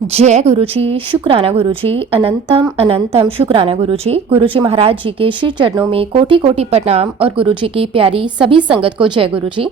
जय गुरुजी, शुक्राना गुरुजी, अनंतम अनंतम शुक्राना गुरुजी। गुरुजी महाराज जी के श्री चरणों में कोटि कोटि प्रणाम और गुरुजी की प्यारी सभी संगत को जय गुरुजी।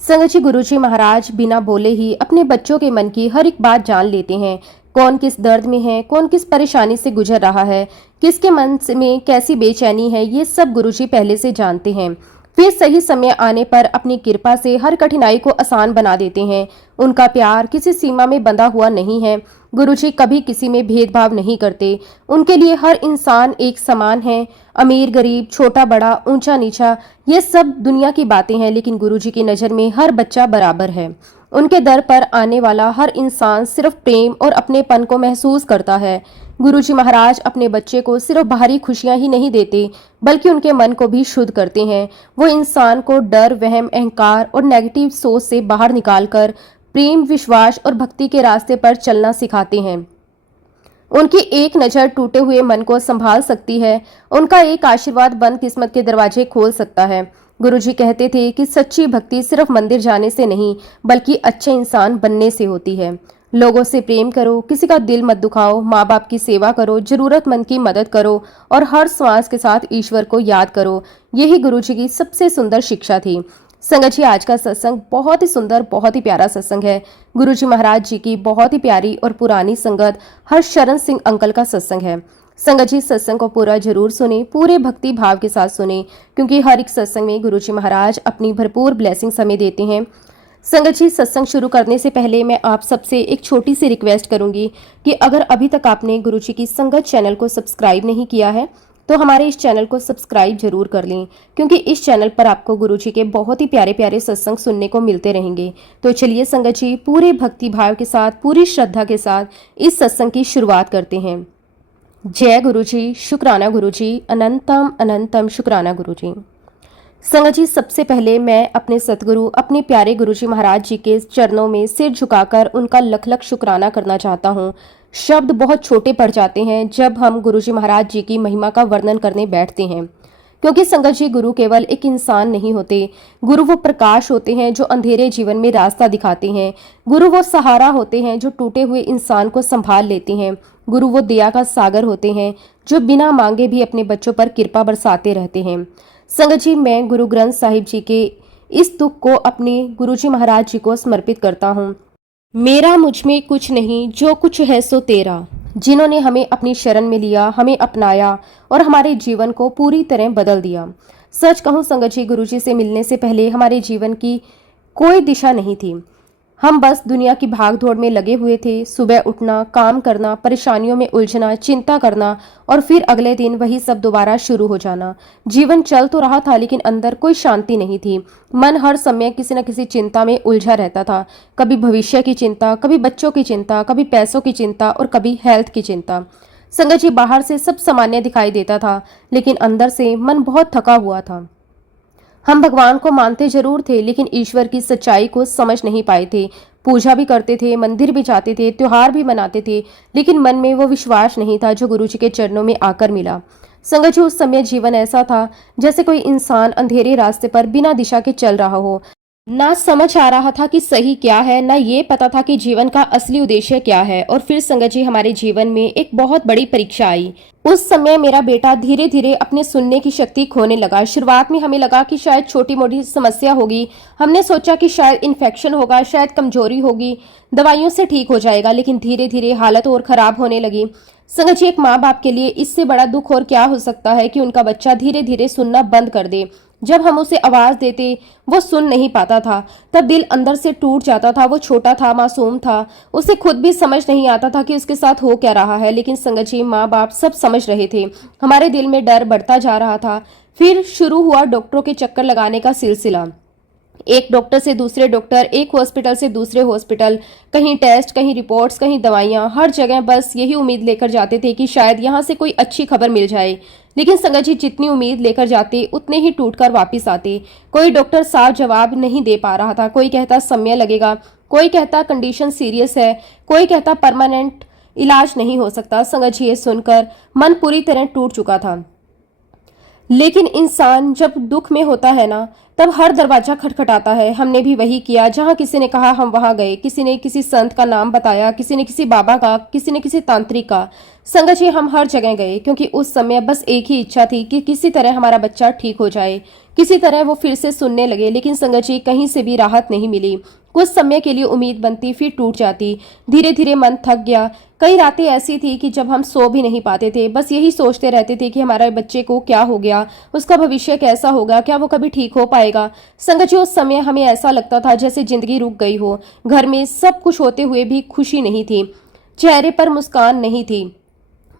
संगत जी, गुरुजी महाराज बिना बोले ही अपने बच्चों के मन की हर एक बात जान लेते हैं। कौन किस दर्द में है, कौन किस परेशानी से गुजर रहा है, किसके मन में कैसी बेचैनी है, ये सब गुरुजी पहले से जानते हैं। फिर सही समय आने पर अपनी कृपा से हर कठिनाई को आसान बना देते हैं। उनका प्यार किसी सीमा में बंधा हुआ नहीं है। गुरुजी कभी किसी में भेदभाव नहीं करते। उनके लिए हर इंसान एक समान है। अमीर गरीब, छोटा बड़ा, ऊंचा नीचा, ये सब दुनिया की बातें हैं, लेकिन गुरुजी की नज़र में हर बच्चा बराबर है। उनके दर पर आने वाला हर इंसान सिर्फ प्रेम और अपनेपन को महसूस करता है। गुरुजी महाराज अपने बच्चे को सिर्फ बाहरी खुशियां ही नहीं देते, बल्कि उनके मन को भी शुद्ध करते हैं। वो इंसान को डर, वहम, अहंकार और नेगेटिव सोच से बाहर निकालकर प्रेम, विश्वास और भक्ति के रास्ते पर चलना सिखाते हैं। उनकी एक नज़र टूटे हुए मन को संभाल सकती है। उनका एक आशीर्वाद बंद किस्मत के दरवाजे खोल सकता है। गुरुजी कहते थे कि सच्ची भक्ति सिर्फ मंदिर जाने से नहीं, बल्कि अच्छे इंसान बनने से होती है। लोगों से प्रेम करो, किसी का दिल मत दुखाओ, माँ बाप की सेवा करो, जरूरतमंद की मदद करो और हर श्वास के साथ ईश्वर को याद करो। यही गुरुजी की सबसे सुंदर शिक्षा थी। संगत जी, आज का सत्संग बहुत ही सुंदर, बहुत ही प्यारा सत्संग है। गुरुजी महाराज जी की बहुत ही प्यारी और पुरानी संगत हरशरण सिंह अंकल का सत्संग है। संगत जी, सत्संग को पूरा जरूर सुने, पूरे भक्ति भाव के साथ सुने, क्योंकि हर एक सत्संग में गुरुजी महाराज अपनी भरपूर ब्लेसिंग हमें देते हैं। संगत जी, सत्संग शुरू करने से पहले मैं आप सबसे एक छोटी सी रिक्वेस्ट करूंगी कि अगर अभी तक आपने गुरुजी की संगत चैनल को सब्सक्राइब नहीं किया है तो हमारे इस चैनल को सब्सक्राइब जरूर कर लें, क्योंकि इस चैनल पर आपको गुरुजी के बहुत ही प्यारे प्यारे सत्संग सुनने को मिलते रहेंगे। तो चलिए संगत जी, पूरे भक्ति भाव के साथ, पूरी श्रद्धा के साथ इस सत्संग की शुरुआत करते हैं। जय गुरुजी, शुक्राना गुरुजी, अनंतम अनंतम शुक्राना गुरुजी। संगत जी, सबसे पहले मैं अपने सतगुरु, अपने प्यारे गुरुजी महाराज जी के चरणों में सिर झुकाकर उनका लख लख शुक्राना करना चाहता हूँ। शब्द बहुत छोटे पड़ जाते हैं जब हम गुरुजी महाराज जी की महिमा का वर्णन करने बैठते हैं, क्योंकि संगत जी, गुरु केवल एक इंसान नहीं होते। गुरु वो प्रकाश होते हैं जो अंधेरे जीवन में रास्ता दिखाते हैं। गुरु वो सहारा होते हैं जो टूटे हुए इंसान को संभाल लेते हैं। गुरु वो दया का सागर होते हैं जो बिना मांगे भी अपने बच्चों पर कृपा बरसाते रहते हैं। संगत जी, मैं गुरु ग्रंथ साहिब जी के इस दुख को अपने गुरुजी महाराज जी को समर्पित करता हूँ। मेरा मुझ में कुछ नहीं, जो कुछ है सो तेरा। जिन्होंने हमें अपनी शरण में लिया, हमें अपनाया और हमारे जीवन को पूरी तरह बदल दिया। सच कहूँ संगत जी, गुरुजी से मिलने से पहले हमारे जीवन की कोई दिशा नहीं थी। हम बस दुनिया की भाग दौड़ में लगे हुए थे। सुबह उठना, काम करना, परेशानियों में उलझना, चिंता करना और फिर अगले दिन वही सब दोबारा शुरू हो जाना। जीवन चल तो रहा था, लेकिन अंदर कोई शांति नहीं थी। मन हर समय किसी न किसी चिंता में उलझा रहता था। कभी भविष्य की चिंता, कभी बच्चों की चिंता, कभी पैसों की चिंता और कभी हेल्थ की चिंता। संगत जी, बाहर से सब सामान्य दिखाई देता था, लेकिन अंदर से मन बहुत थका हुआ था। हम भगवान को मानते जरूर थे, लेकिन ईश्वर की सच्चाई को समझ नहीं पाए थे। पूजा भी करते थे, मंदिर भी जाते थे, त्योहार भी मनाते थे, लेकिन मन में वो विश्वास नहीं था जो गुरुजी के चरणों में आकर मिला। संगत जी, उस समय जीवन ऐसा था जैसे कोई इंसान अंधेरे रास्ते पर बिना दिशा के चल रहा हो। ना समझ आ रहा था कि सही क्या है, ना ये पता था कि जीवन का असली उद्देश्य क्या है। और फिर संगत जी, हमारे जीवन में एक बहुत बड़ी परीक्षा आई। उस समय मेरा बेटा धीरे धीरे अपने सुनने की शक्ति खोने लगा। शुरुआत में हमें लगा कि शायद छोटी मोटी समस्या होगी। हमने सोचा कि शायद इन्फेक्शन होगा, शायद कमजोरी होगी, दवाइयों से ठीक हो जाएगा, लेकिन धीरे धीरे हालत और खराब होने लगी। संगत जी, एक माँ बाप के लिए इससे बड़ा दुख और क्या हो सकता है कि उनका बच्चा धीरे धीरे सुनना बंद कर दे। जब हम उसे आवाज देते वो सुन नहीं पाता था, तब दिल अंदर से टूट जाता था। वो छोटा था, मासूम था, उसे खुद भी समझ नहीं आता था कि उसके साथ हो क्या रहा है। लेकिन संगत जी, माँ बाप सब समझ रहे थे। हमारे दिल में डर बढ़ता जा रहा था। फिर शुरू हुआ डॉक्टरों के चक्कर लगाने का सिलसिला। एक डॉक्टर से दूसरे डॉक्टर, एक हॉस्पिटल से दूसरे हॉस्पिटल, कहीं टेस्ट, कहीं रिपोर्ट्स, कहीं दवाइयाँ, हर जगह बस यही उम्मीद लेकर जाते थे कि शायद यहाँ से कोई अच्छी खबर मिल जाए। लेकिन संगत जी, जितनी उम्मीद लेकर जाते उतने ही टूटकर वापस आते। कोई डॉक्टर साफ जवाब नहीं दे पा रहा था। कोई कहता समय लगेगा, कोई कहता कंडीशन सीरियस है, कोई कहता परमानेंट इलाज नहीं हो सकता। संगत जी, ये सुनकर मन पूरी तरह टूट चुका था। लेकिन इंसान जब दुख में होता है ना, तब हर दरवाजा खटखटाता है। हमने भी वही किया। जहाँ किसी ने कहा हम वहां गए, किसी ने किसी संत का नाम बताया, किसी ने किसी बाबा का, किसी ने किसी तांत्रिक का। संगत जी, हम हर जगह गए क्योंकि उस समय बस एक ही इच्छा थी कि किसी तरह हमारा बच्चा ठीक हो जाए, किसी तरह वो फिर से सुनने लगे। लेकिन संगत जी, कहीं से भी राहत नहीं मिली। कुछ समय के लिए उम्मीद बनती, फिर टूट जाती। धीरे धीरे मन थक गया। कई रातें ऐसी थी कि जब हम सो भी नहीं पाते थे, बस यही सोचते रहते थे कि हमारे बच्चे को क्या हो गया, उसका भविष्य कैसा होगा, क्या वो कभी ठीक हो पाएगा। संगत जी, उस समय हमें ऐसा लगता था जैसे जिंदगी रुक गई हो। घर में सब कुछ होते हुए भी खुशी नहीं थी, चेहरे पर मुस्कान नहीं थी।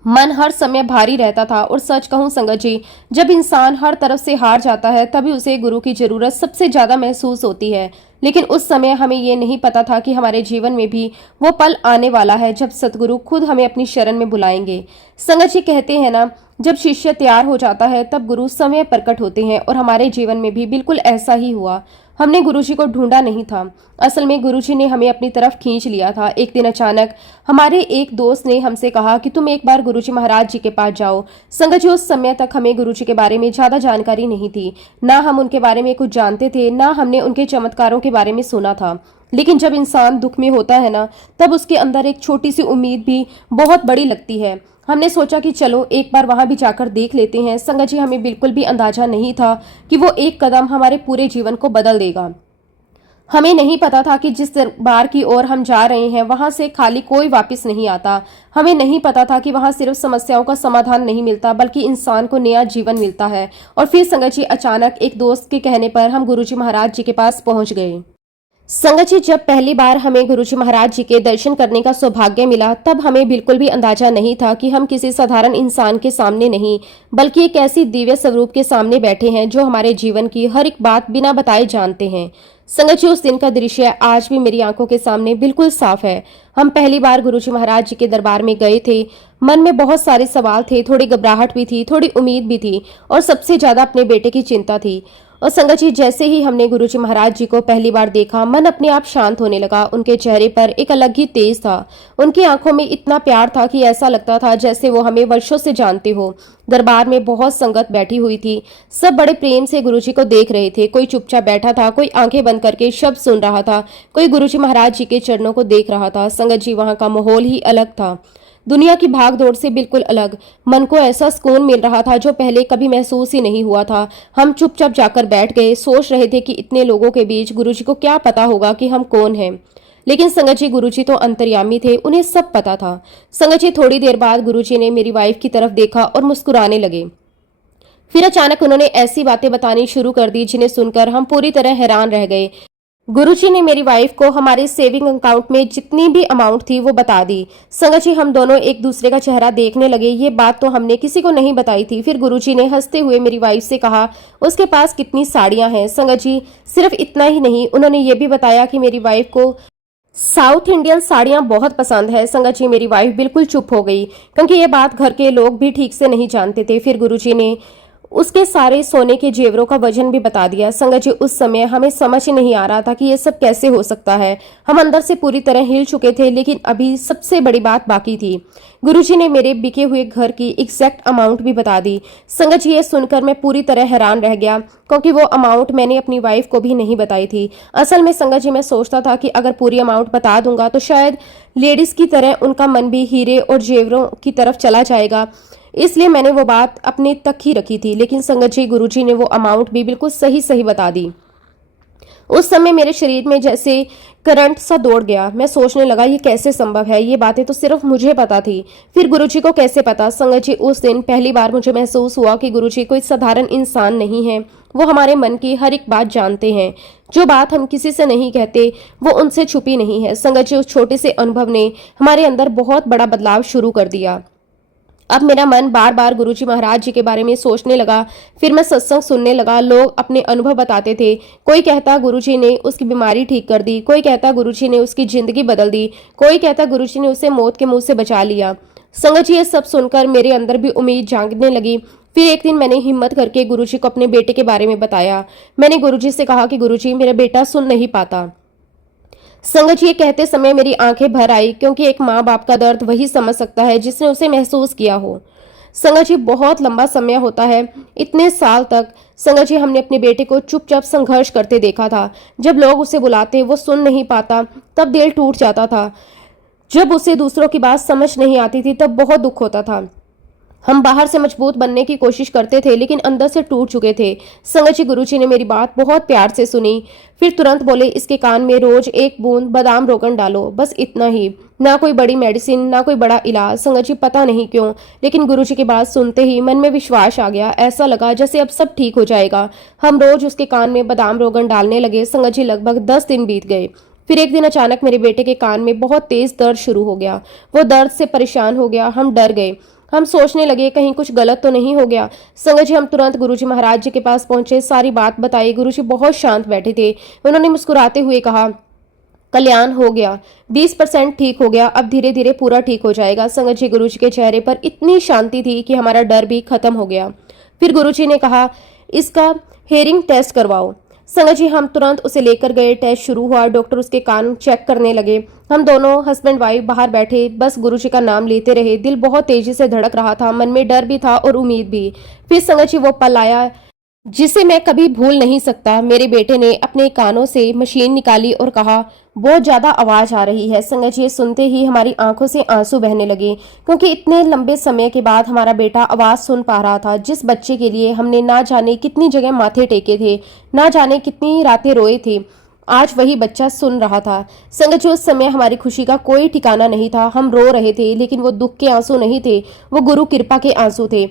मन हर समय भारी रहता था। और सच कहूं संगत जी, जब इंसान हर तरफ से हार जाता है तभी उसे गुरु की जरूरत सबसे ज्यादा महसूस होती है। लेकिन उस समय हमें ये नहीं पता था कि हमारे जीवन में भी वो पल आने वाला है जब सतगुरु खुद हमें अपनी शरण में बुलाएंगे। संगत जी, कहते हैं ना, जब शिष्य तैयार हो जाता है तब गुरु समय प्रकट होते हैं। और हमारे जीवन में भी बिल्कुल ऐसा ही हुआ। हमने गुरुजी को ढूंढा नहीं था, असल में गुरुजी ने हमें अपनी तरफ खींच लिया था। एक दिन अचानक हमारे एक दोस्त ने हमसे कहा कि तुम एक बार गुरुजी महाराज जी के पास जाओ। संगत जी, उस समय तक हमें गुरुजी के बारे में ज्यादा जानकारी नहीं थी। ना हम उनके बारे में कुछ जानते थे, ना हमने उनके चमत्कारों के बारे में सुना था। लेकिन जब इंसान दुख में होता है ना, तब उसके अंदर एक छोटी सी उम्मीद भी बहुत बड़ी लगती है। हमने सोचा कि चलो एक बार वहां भी जाकर देख लेते हैं। संगत जी, हमें बिल्कुल भी अंदाजा नहीं था कि वो एक कदम हमारे पूरे जीवन को बदल देगा। हमें नहीं पता था कि जिस दरबार की ओर हम जा रहे हैं वहां से खाली कोई वापस नहीं आता। हमें नहीं पता था कि वहां सिर्फ समस्याओं का समाधान नहीं मिलता, बल्कि इंसान को नया जीवन मिलता है। और फिर संगत जी, अचानक एक दोस्त के कहने पर हम गुरुजी महाराज जी के पास पहुंच गए। संगत जी, जब पहली बार हमें गुरुजी महाराज जी के दर्शन करने का सौभाग्य मिला, तब हमें बिल्कुल भी अंदाजा नहीं था कि हम किसी साधारण इंसान के सामने नहीं, बल्कि एक ऐसी दिव्य स्वरूप के सामने बैठे हैं जो हमारे जीवन की हर एक बात बिना बताए जानते हैं। संगत जी, उस दिन का दृश्य आज भी मेरी आंखों के सामने बिल्कुल साफ है। हम पहली बार गुरुजी महाराज जी के दरबार में गए थे। मन में बहुत सारे सवाल थे, थोड़ी घबराहट भी थी, थोड़ी उम्मीद भी थी, और सबसे ज्यादा अपने बेटे की चिंता थी। और संगत जी, जैसे ही हमने गुरुजी महाराज जी को पहली बार देखा, मन अपने आप शांत होने लगा। उनके चेहरे पर एक अलग ही तेज था। उनकी आंखों में इतना प्यार था कि ऐसा लगता था जैसे वो हमें वर्षों से जानते हो। दरबार में बहुत संगत बैठी हुई थी। सब बड़े प्रेम से गुरुजी को देख रहे थे। कोई चुपचाप बैठा था, कोई आंखें बंद करके शब्द सुन रहा था, कोई गुरुजी महाराज जी के चरणों को देख रहा था। संगत जी, वहां का माहौल ही अलग था, दुनिया की भाग दौड़ से बिल्कुल अलग। मन को ऐसा सुकून मिल रहा था जो पहले कभी महसूस ही नहीं हुआ था। हम चुपचाप जाकर बैठ गए, सोच रहे थे कि इतने लोगों के बीच गुरुजी को क्या पता होगा कि हम कौन हैं। लेकिन संगत जी, गुरुजी तो अंतर्यामी थे, उन्हें सब पता था। संगत जी, थोड़ी देर बाद गुरुजी ने मेरी वाइफ की तरफ देखा और मुस्कुराने लगे। फिर अचानक उन्होंने ऐसी बातें बतानी शुरू कर दी जिन्हें सुनकर हम पूरी तरह हैरान रह गए। गुरुजी ने मेरी वाइफ को हमारे सेविंग अकाउंट में जितनी भी अमाउंट थी वो बता दी। संगत जी, हम दोनों एक दूसरे का चेहरा देखने लगे। ये बात तो हमने किसी को नहीं बताई थी। फिर गुरुजी ने हंसते हुए मेरी वाइफ से कहा उसके पास कितनी साड़ियां हैं। संगत जी, सिर्फ इतना ही नहीं, उन्होंने ये भी बताया कि मेरी वाइफ को साउथ इंडियन साड़ियां बहुत पसंद है। संगत जी, मेरी वाइफ बिल्कुल चुप हो गई क्योंकि ये बात घर के लोग भी ठीक से नहीं जानते थे। फिर गुरुजी ने उसके सारे सोने के जेवरों का वजन भी बता दिया। संगत जी, उस समय हमें समझ ही नहीं आ रहा था कि ये सब कैसे हो सकता है। हम अंदर से पूरी तरह हिल चुके थे, लेकिन अभी सबसे बड़ी बात बाकी थी। गुरुजी ने मेरे बिके हुए घर की एग्जैक्ट अमाउंट भी बता दी। संगत जी, ये सुनकर मैं पूरी तरह हैरान रह गया क्योंकि वो अमाउंट मैंने अपनी वाइफ को भी नहीं बताई थी। असल में संगत जी, मैं सोचता था कि अगर पूरी अमाउंट बता दूंगा तो शायद लेडीज की तरह उनका मन भी हीरे और जेवरों की तरफ चला जाएगा, इसलिए मैंने वो बात अपने तक ही रखी थी। लेकिन संगत जी, गुरुजी ने वो अमाउंट भी बिल्कुल सही सही बता दी। उस समय मेरे शरीर में जैसे करंट सा दौड़ गया। मैं सोचने लगा ये कैसे संभव है, ये बातें तो सिर्फ मुझे पता थी, फिर गुरुजी को कैसे पता। संगत जी, उस दिन पहली बार मुझे महसूस हुआ कि गुरुजी कोई साधारण इंसान नहीं है। वो हमारे मन की हर एक बात जानते हैं। जो बात हम किसी से नहीं कहते वो उनसे छुपी नहीं है। संगत जी, उस छोटे से अनुभव ने हमारे अंदर बहुत बड़ा बदलाव शुरू कर दिया। अब मेरा मन बार बार गुरुजी महाराज जी के बारे में सोचने लगा। फिर मैं सत्संग सुनने लगा। लोग अपने अनुभव बताते थे। कोई कहता गुरुजी ने उसकी बीमारी ठीक कर दी, कोई कहता गुरुजी ने उसकी जिंदगी बदल दी, कोई कहता गुरुजी ने उसे मौत के मुंह से बचा लिया। संगत जी, ये सब सुनकर मेरे अंदर भी उम्मीद जागने लगी। फिर एक दिन मैंने हिम्मत करके गुरुजी को अपने बेटे के बारे में बताया। मैंने गुरुजी से कहा कि गुरुजी, मेरा बेटा सुन नहीं पाता। संगत जी, ये कहते समय मेरी आंखें भर आई क्योंकि एक माँ बाप का दर्द वही समझ सकता है जिसने उसे महसूस किया हो। संगत जी बहुत लंबा समय होता है, इतने साल तक संगत जी हमने अपने बेटे को चुपचाप संघर्ष करते देखा था। जब लोग उसे बुलाते वो सुन नहीं पाता, तब दिल टूट जाता था। जब उसे दूसरों की बात समझ नहीं आती थी तब बहुत दुख होता था। हम बाहर से मजबूत बनने की कोशिश करते थे लेकिन अंदर से टूट चुके थे। संगत जी गुरुजी ने मेरी बात बहुत प्यार से सुनी, फिर तुरंत बोले इसके कान में रोज एक बूंद बादाम रोगन डालो, बस इतना ही। ना कोई बड़ी मेडिसिन, ना कोई बड़ा इलाज। संगत जी पता नहीं क्यों लेकिन गुरुजी की बात सुनते ही मन में विश्वास आ गया। ऐसा लगा जैसे अब सब ठीक हो जाएगा। हम रोज उसके कान में बादाम रोगन डालने लगे। संगत जी लगभग 10 दिन बीत गए। फिर एक दिन अचानक मेरे बेटे के कान में बहुत तेज दर्द शुरू हो गया। वो दर्द से परेशान हो गया। हम डर गए। हम सोचने लगे कहीं कुछ गलत तो नहीं हो गया। संगत जी हम तुरंत गुरुजी महाराज जी के पास पहुंचे, सारी बात बताई। गुरुजी बहुत शांत बैठे थे। उन्होंने मुस्कुराते हुए कहा, कल्याण हो गया, 20% ठीक हो गया, अब धीरे धीरे पूरा ठीक हो जाएगा। संगत जी गुरुजी के चेहरे पर इतनी शांति थी कि हमारा डर भी खत्म हो गया। फिर गुरुजी ने कहा इसका हेयरिंग टेस्ट करवाओ। संगत जी हम तुरंत उसे लेकर गए। टेस्ट शुरू हुआ। डॉक्टर उसके कान चेक करने लगे। हम दोनों हस्बैंड वाइफ बाहर बैठे बस गुरुजी का नाम लेते रहे। दिल बहुत तेजी से धड़क रहा था, मन में डर भी था और उम्मीद भी। फिर संगत जी वो पल आया जिसे मैं कभी भूल नहीं सकता। मेरे बेटे ने अपने कानों से मशीन निकाली और कहा बहुत ज्यादा आवाज आ रही है। संगत जी सुनते ही हमारी आंखों से आंसू बहने लगे क्योंकि इतने लंबे समय के बाद हमारा बेटा आवाज सुन पा रहा था। जिस बच्चे के लिए हमने ना जाने कितनी जगह माथे टेके थे, ना जाने कितनी रातें रोए थे, आज वही बच्चा सुन रहा था। संगत जी उस समय हमारी खुशी का कोई ठिकाना नहीं था। हम रो रहे थे लेकिन वो दुख के आंसू नहीं थे, वो गुरु कृपा के आंसू थे।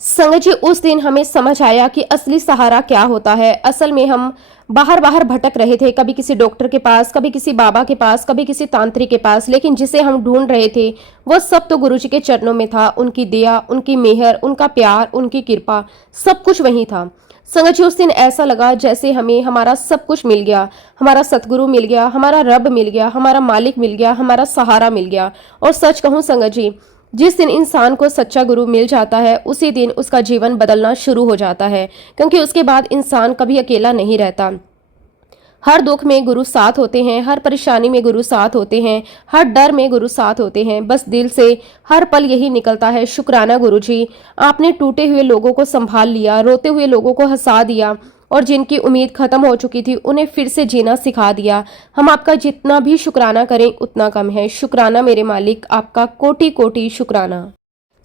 संगत जी उस दिन हमें समझ आया कि असली सहारा क्या होता है। असल में हम बाहर बाहर भटक रहे थे, कभी किसी डॉक्टर के पास, कभी किसी बाबा के पास, कभी किसी तांत्रिक के पास, लेकिन जिसे हम ढूंढ रहे थे वो सब तो गुरुजी के चरणों में था। उनकी दया, उनकी मेहर, उनका प्यार, उनकी कृपा, सब कुछ वही था। संगत जी उस दिन ऐसा लगा जैसे हमें हमारा सब कुछ मिल गया। हमारा सतगुरु मिल गया, हमारा रब मिल गया, हमारा मालिक मिल गया, हमारा सहारा मिल गया। और सच कहूं संगत जी, जिस दिन इंसान को सच्चा गुरु मिल जाता है उसी दिन उसका जीवन बदलना शुरू हो जाता है, क्योंकि उसके बाद इंसान कभी अकेला नहीं रहता। हर दुख में गुरु साथ होते हैं, हर परेशानी में गुरु साथ होते हैं, हर डर में गुरु साथ होते हैं। बस दिल से हर पल यही निकलता है, शुक्राना गुरुजी, आपने टूटे हुए लोगों को संभाल लिया, रोते हुए लोगों को हंसा दिया और जिनकी उम्मीद खत्म हो चुकी थी उन्हें फिर से जीना सिखा दिया। हम आपका जितना भी शुक्राना करें उतना कम है। शुक्राना मेरे मालिक, आपका कोटि कोटि शुक्राना।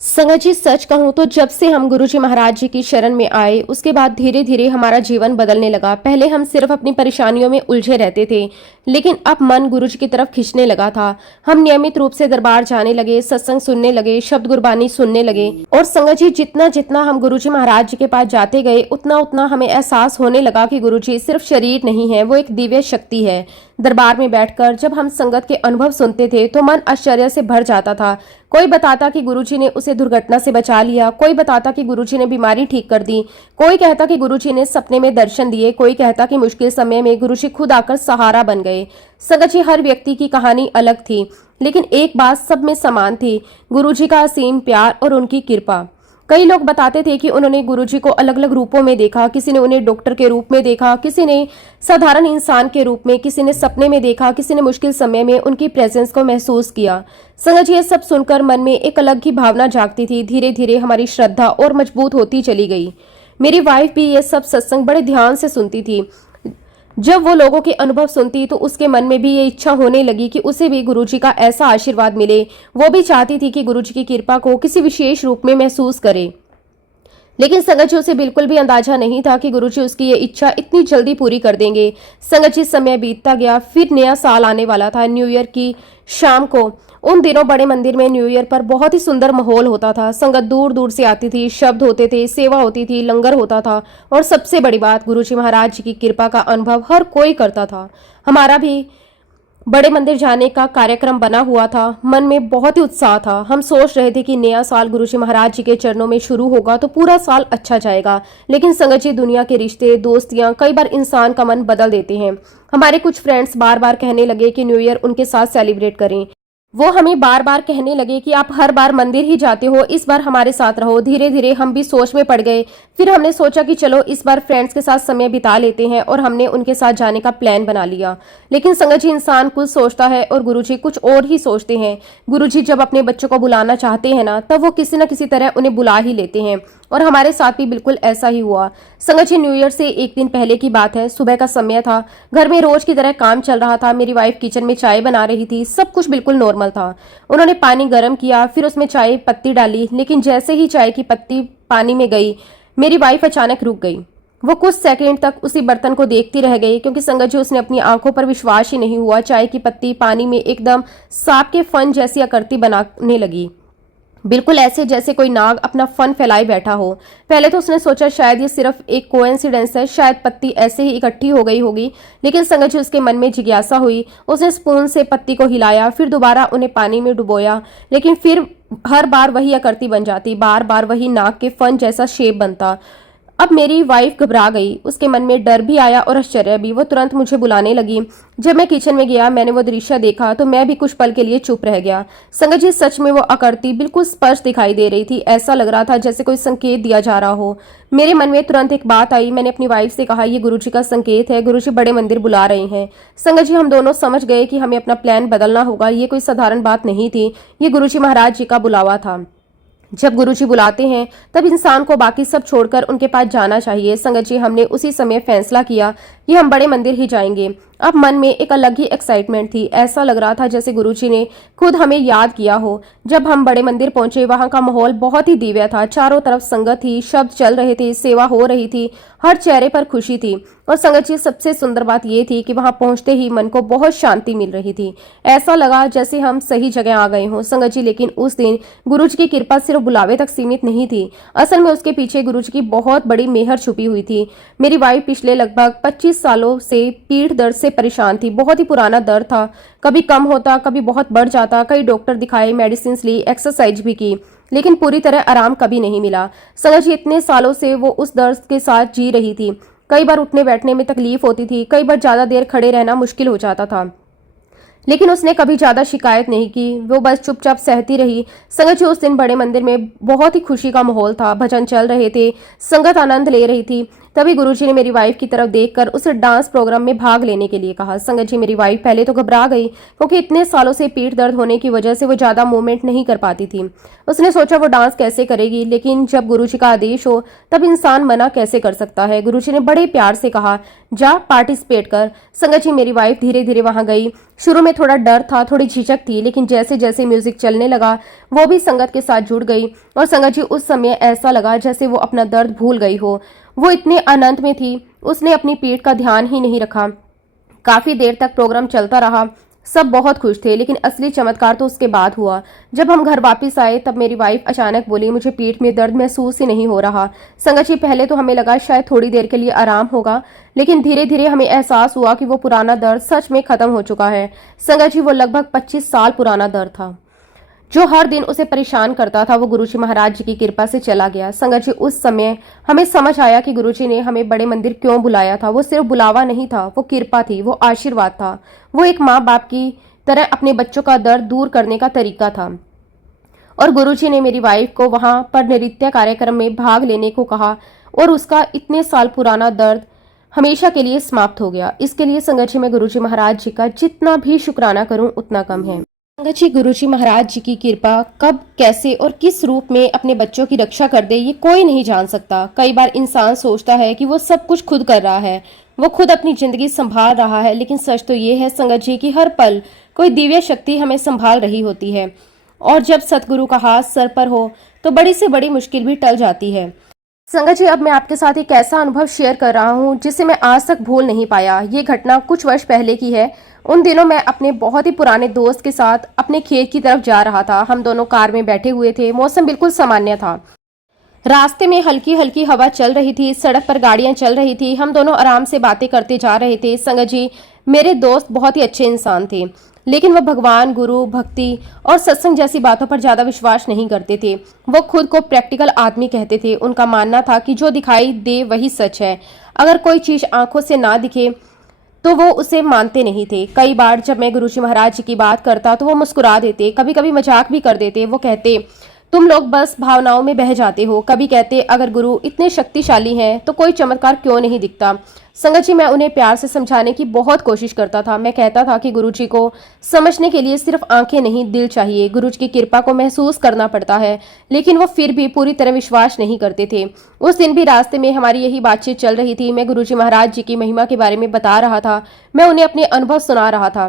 संगत जी सच कहूं तो जब से हम गुरुजी महाराज जी की शरण में आए उसके बाद धीरे धीरे हमारा जीवन बदलने लगा। पहले हम सिर्फ अपनी परेशानियों में उलझे रहते थे, लेकिन अब मन गुरुजी की तरफ खिंचने लगा था। हम नियमित रूप से दरबार जाने लगे, सत्संग सुनने लगे, शब्द गुरबानी सुनने लगे। और संगत जी जितना जितना हम गुरुजी महाराज जी के पास जाते गए उतना उतना हमें एहसास होने लगा कि गुरुजी सिर्फ शरीर नहीं है, वो एक दिव्य शक्ति है। दरबार में बैठकर जब हम संगत के अनुभव सुनते थे तो मन आश्चर्य से भर जाता था। कोई बताता कि गुरुजी ने उसे दुर्घटना से बचा लिया, कोई बताता कि गुरुजी ने बीमारी ठीक कर दी, कोई कहता कि गुरुजी ने सपने में दर्शन दिए, कोई कहता कि मुश्किल समय में गुरुजी खुद आकर सहारा बन गए। संगत जी हर व्यक्ति की कहानी अलग थी, लेकिन एक बात सब में समान थी, गुरुजी का असीम प्यार और उनकी कृपा। कई लोग बताते थे कि उन्होंने गुरुजी को अलग अलग रूपों में देखा। किसी ने उन्हें डॉक्टर के रूप में देखा, किसी ने साधारण इंसान के रूप में, किसी ने सपने में देखा, किसी ने मुश्किल समय में उनकी प्रेजेंस को महसूस किया। संगत जी ये सब सुनकर मन में एक अलग ही भावना जागती थी। धीरे धीरे हमारी श्रद्धा और मजबूत होती चली गई। मेरी वाइफ भी ये सब सत्संग बड़े ध्यान से सुनती थी। जब वो लोगों के अनुभव सुनती तो उसके मन में भी ये इच्छा होने लगी कि उसे भी गुरुजी का ऐसा आशीर्वाद मिले। वो भी चाहती थी कि गुरुजी की कृपा को किसी विशेष रूप में महसूस करे। लेकिन संगत जी उसे बिल्कुल भी अंदाजा नहीं था कि गुरुजी उसकी ये इच्छा इतनी जल्दी पूरी कर देंगे। संगत जी समय बीतता गया, फिर नया साल आने वाला था। न्यू ईयर की शाम को उन दिनों बड़े मंदिर में न्यू ईयर पर बहुत ही सुंदर माहौल होता था। संगत दूर दूर से आती थी, शब्द होते थे, सेवा होती थी, लंगर होता था और सबसे बड़ी बात गुरुजी महाराज जी की कृपा का अनुभव हर कोई करता था। हमारा भी बड़े मंदिर जाने का कार्यक्रम बना हुआ था। मन में बहुत ही उत्साह था। हम सोच रहे थे कि नया साल गुरुजी महाराज जी के चरणों में शुरू होगा तो पूरा साल अच्छा जाएगा। लेकिन संगत जी दुनिया के रिश्ते, दोस्तियां कई बार इंसान का मन बदल देते हैं। हमारे कुछ फ्रेंड्स बार बार कहने लगे कि न्यू ईयर उनके साथ सेलिब्रेट करें। वो हमें बार बार कहने लगे कि आप हर बार मंदिर ही जाते हो, इस बार हमारे साथ रहो। धीरे धीरे हम भी सोच में पड़ गए। फिर हमने सोचा कि चलो इस बार फ्रेंड्स के साथ समय बिता लेते हैं और हमने उनके साथ जाने का प्लान बना लिया। लेकिन संगत जी, इंसान कुछ सोचता है और गुरुजी कुछ और ही सोचते हैं। गुरुजी जब अपने बच्चों को बुलाना चाहते हैं ना, तब वो किसी न किसी तरह उन्हें बुला ही लेते हैं और हमारे साथ भी बिल्कुल ऐसा ही हुआ। संगत जी, न्यू ईयर से एक दिन पहले की बात है। सुबह का समय था, घर में रोज की तरह काम चल रहा था। मेरी वाइफ किचन में चाय बना रही थी, सब कुछ बिल्कुल नॉर्मल था। उन्होंने पानी गर्म किया, फिर उसमें चाय पत्ती डाली, लेकिन जैसे ही चाय की पत्ती पानी में गई, मेरी वाइफ अचानक रुक गई। वो कुछ सेकंड तक उसी बर्तन को देखती रह गई, क्योंकि संगत जी उसने अपनी आंखों पर विश्वास ही नहीं हुआ। चाय की पत्ती पानी में एकदम सांप के फन जैसी आकृति बनाने लगी, बिल्कुल ऐसे जैसे कोई नाग अपना फन फैलाए बैठा हो। पहले तो उसने सोचा शायद ये सिर्फ एक कोइंसिडेंस है, शायद पत्ती ऐसे ही इकट्ठी हो गई होगी। लेकिन संगत जी, उसके मन में जिज्ञासा हुई। उसने स्पून से पत्ती को हिलाया, फिर दोबारा उन्हें पानी में डुबोया, लेकिन फिर हर बार वही आकृति बन जाती, बार बार वही नाग के फन जैसा शेप बनता। अब मेरी वाइफ घबरा गई, उसके मन में डर भी आया और आश्चर्य भी। वो तुरंत मुझे बुलाने लगी। जब मैं किचन में गया, मैंने वो दृश्य देखा तो मैं भी कुछ पल के लिए चुप रह गया। संगत जी, सच में वो आकृति बिल्कुल स्पष्ट दिखाई दे रही थी। ऐसा लग रहा था जैसे कोई संकेत दिया जा रहा हो। मेरे मन में तुरंत एक बात आई। मैंने अपनी वाइफ से कहा, ये गुरुजी का संकेत है, गुरुजी बड़े मंदिर बुला रहे हैं। संगत जी, हम दोनों समझ गए कि हमें अपना प्लान बदलना होगा। ये कोई साधारण बात नहीं थी, ये गुरुजी महाराज जी का बुलावा था। जब गुरुजी बुलाते हैं तब इंसान को बाकी सब छोड़कर उनके पास जाना चाहिए। संगत जी, हमने उसी समय फैसला किया कि हम बड़े मंदिर ही जाएंगे। अब मन में एक अलग ही एक्साइटमेंट थी। ऐसा लग रहा था जैसे गुरुजी ने खुद हमें याद किया हो। जब हम बड़े मंदिर पहुंचे, वहां का माहौल बहुत ही दिव्य था। चारों तरफ संगत थी, शब्द चल रहे थे, सेवा हो रही थी, हर चेहरे पर खुशी थी। और संगत जी, सबसे सुंदर बात यह थी कि वहां पहुंचते ही मन को बहुत शांति मिल रही थी। ऐसा लगा जैसे हम सही जगह आ गए हों। संगत जी, लेकिन उस दिन गुरुजी की कृपा सिर्फ बुलावे तक सीमित नहीं थी। असल में उसके पीछे गुरुजी की बहुत बड़ी मेहर छुपी हुई थी। मेरी वाइफ पिछले लगभग 25 सालों से पीठ दर्द से परेशान थी। बहुत ही पुराना दर्द था, कभी कम होता, कभी बहुत बढ़ जाता। कई डॉक्टर दिखाए, मेडिसिन ली, एक्सरसाइज भी की, लेकिन पूरी तरह आराम कभी नहीं मिला। संगत जी, इतने सालों से वो उस दर्द के साथ जी रही थी। कई बार उठने बैठने में तकलीफ होती थी, कई बार ज्यादा देर खड़े रहना मुश्किल हो जाता था, लेकिन उसने कभी ज्यादा शिकायत नहीं की। वो बस चुपचाप सहती रही। संगत जी, उस दिन बड़े मंदिर में बहुत ही खुशी का माहौल था। भजन चल रहे थे, संगत आनंद ले रही थी। तभी गुरुजी ने मेरी वाइफ की तरफ देखकर उसे डांस प्रोग्राम में भाग लेने के लिए कहा। संगत जी, मेरी वाइफ पहले तो घबरा गई, क्योंकि इतने सालों से पीठ दर्द होने की वजह से वो ज्यादा मूवमेंट नहीं कर पाती थी। उसने सोचा वो डांस कैसे करेगी, लेकिन जब गुरुजी का आदेश हो तब इंसान मना कैसे कर सकता है। गुरुजी ने बड़े प्यार से कहा, जा पार्टिसिपेट कर। संगत जी, मेरी वाइफ धीरे धीरे वहां गई। शुरू में थोड़ा डर था, थोड़ी झिझक थी, लेकिन जैसे जैसे म्यूजिक चलने लगा वो भी संगत के साथ जुड़ गई। और संगत जी, उस समय ऐसा लगा जैसे वो अपना दर्द भूल गई हो। वो इतने आनंद में थी, उसने अपनी पीठ का ध्यान ही नहीं रखा। काफी देर तक प्रोग्राम चलता रहा, सब बहुत खुश थे, लेकिन असली चमत्कार तो उसके बाद हुआ। जब हम घर वापस आए तब मेरी वाइफ अचानक बोली, मुझे पीठ में दर्द महसूस ही नहीं हो रहा। संगत जी, पहले तो हमें लगा शायद थोड़ी देर के लिए आराम होगा, लेकिन धीरे धीरे हमें एहसास हुआ कि वो पुराना दर्द सच में खत्म हो चुका है। संगत जी, वो लगभग 25 साल पुराना दर्द था जो हर दिन उसे परेशान करता था, वो गुरुजी महाराज जी की कृपा से चला गया। संगत जी, उस समय हमें समझ आया कि गुरुजी ने हमें बड़े मंदिर क्यों बुलाया था। वो सिर्फ बुलावा नहीं था, वो कृपा थी, वो आशीर्वाद था, वो एक माँ बाप की तरह अपने बच्चों का दर्द दूर करने का तरीका था। और गुरुजी ने मेरी वाइफ को वहां पर नृत्य कार्यक्रम में भाग लेने को कहा और उसका इतने साल पुराना दर्द हमेशा के लिए समाप्त हो गया। इसके लिए संगत जी, मैं गुरुजी महाराज जी का जितना भी शुक्राना करूं उतना कम है। संगत जी, गुरुजी महाराज जी की कृपा कब, कैसे और किस रूप में अपने बच्चों की रक्षा कर दे, ये कोई नहीं जान सकता। कई बार इंसान सोचता है कि वो सब कुछ खुद कर रहा है, वो खुद अपनी जिंदगी संभाल रहा है, लेकिन सच तो ये है संगत जी कि हर पल कोई दिव्य शक्ति हमें संभाल रही होती है। और जब सतगुरु का हाथ सर पर हो तो बड़ी से बड़ी मुश्किल भी टल जाती है। संगत जी, अब मैं आपके साथ एक ऐसा अनुभव शेयर कर रहा हूँ जिसे मैं आज तक भूल नहीं पाया। ये घटना कुछ वर्ष पहले की है। उन दिनों मैं अपने बहुत ही पुराने दोस्त के साथ अपने खेत की तरफ जा रहा था। हम दोनों कार में बैठे हुए थे। मौसम बिल्कुल सामान्य था। रास्ते में हल्की हल्की हवा चल रही थी, सड़क पर गाड़ियां चल रही थी। हम दोनों आराम से बातें करते जा रहे थे। संगत जी, मेरे दोस्त बहुत ही अच्छे इंसान थे, लेकिन वह भगवान, गुरु, भक्ति और सत्संग जैसी बातों पर ज्यादा विश्वास नहीं करते थे। वो खुद को प्रैक्टिकल आदमी कहते थे। उनका मानना था कि जो दिखाई दे वही सच है। अगर कोई चीज आंखों से ना दिखे तो वो उसे मानते नहीं थे। कई बार जब मैं गुरुजी महाराज जी की बात करता तो वो मुस्कुरा देते, कभी कभी मजाक भी कर देते। वो कहते, तुम लोग बस भावनाओं में बह जाते हो। कभी कहते, अगर गुरु इतने शक्तिशाली हैं तो कोई चमत्कार क्यों नहीं दिखता। संगत जी, मैं उन्हें प्यार से समझाने की बहुत कोशिश करता था। मैं कहता था कि गुरु जी को समझने के लिए सिर्फ आंखें नहीं, दिल चाहिए। गुरु जी की कृपा को महसूस करना पड़ता है। लेकिन वो फिर भी पूरी तरह विश्वास नहीं करते थे। उस दिन भी रास्ते में हमारी यही बातचीत चल रही थी। मैं गुरु जी महाराज जी की महिमा के बारे में बता रहा था। मैं उन्हें अपने अनुभव सुना रहा था।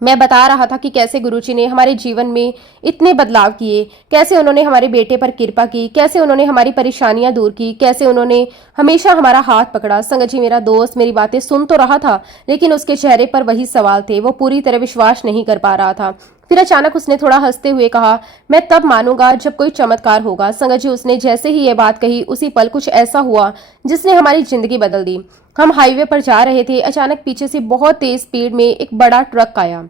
मैं बता रहा था कि कैसे गुरुजी ने हमारे जीवन में इतने बदलाव किए, कैसे उन्होंने हमारे बेटे पर कृपा की, कैसे उन्होंने हमारी परेशानियां दूर की, कैसे उन्होंने हमेशा हमारा हाथ पकड़ा। संगत जी, मेरा दोस्त मेरी बातें सुन तो रहा था, लेकिन उसके चेहरे पर वही सवाल थे। वो पूरी तरह विश्वास नहीं कर पा रहा था। फिर अचानक उसने थोड़ा हंसते हुए कहा, मैं तब मानूंगा जब कोई चमत्कार होगा। संगत जी, उसने जैसे ही ये बात कही, उसी पल कुछ ऐसा हुआ जिसने हमारी जिंदगी बदल दी। हम हाईवे पर जा रहे थे। अचानक पीछे से बहुत तेज स्पीड में एक बड़ा ट्रक आया।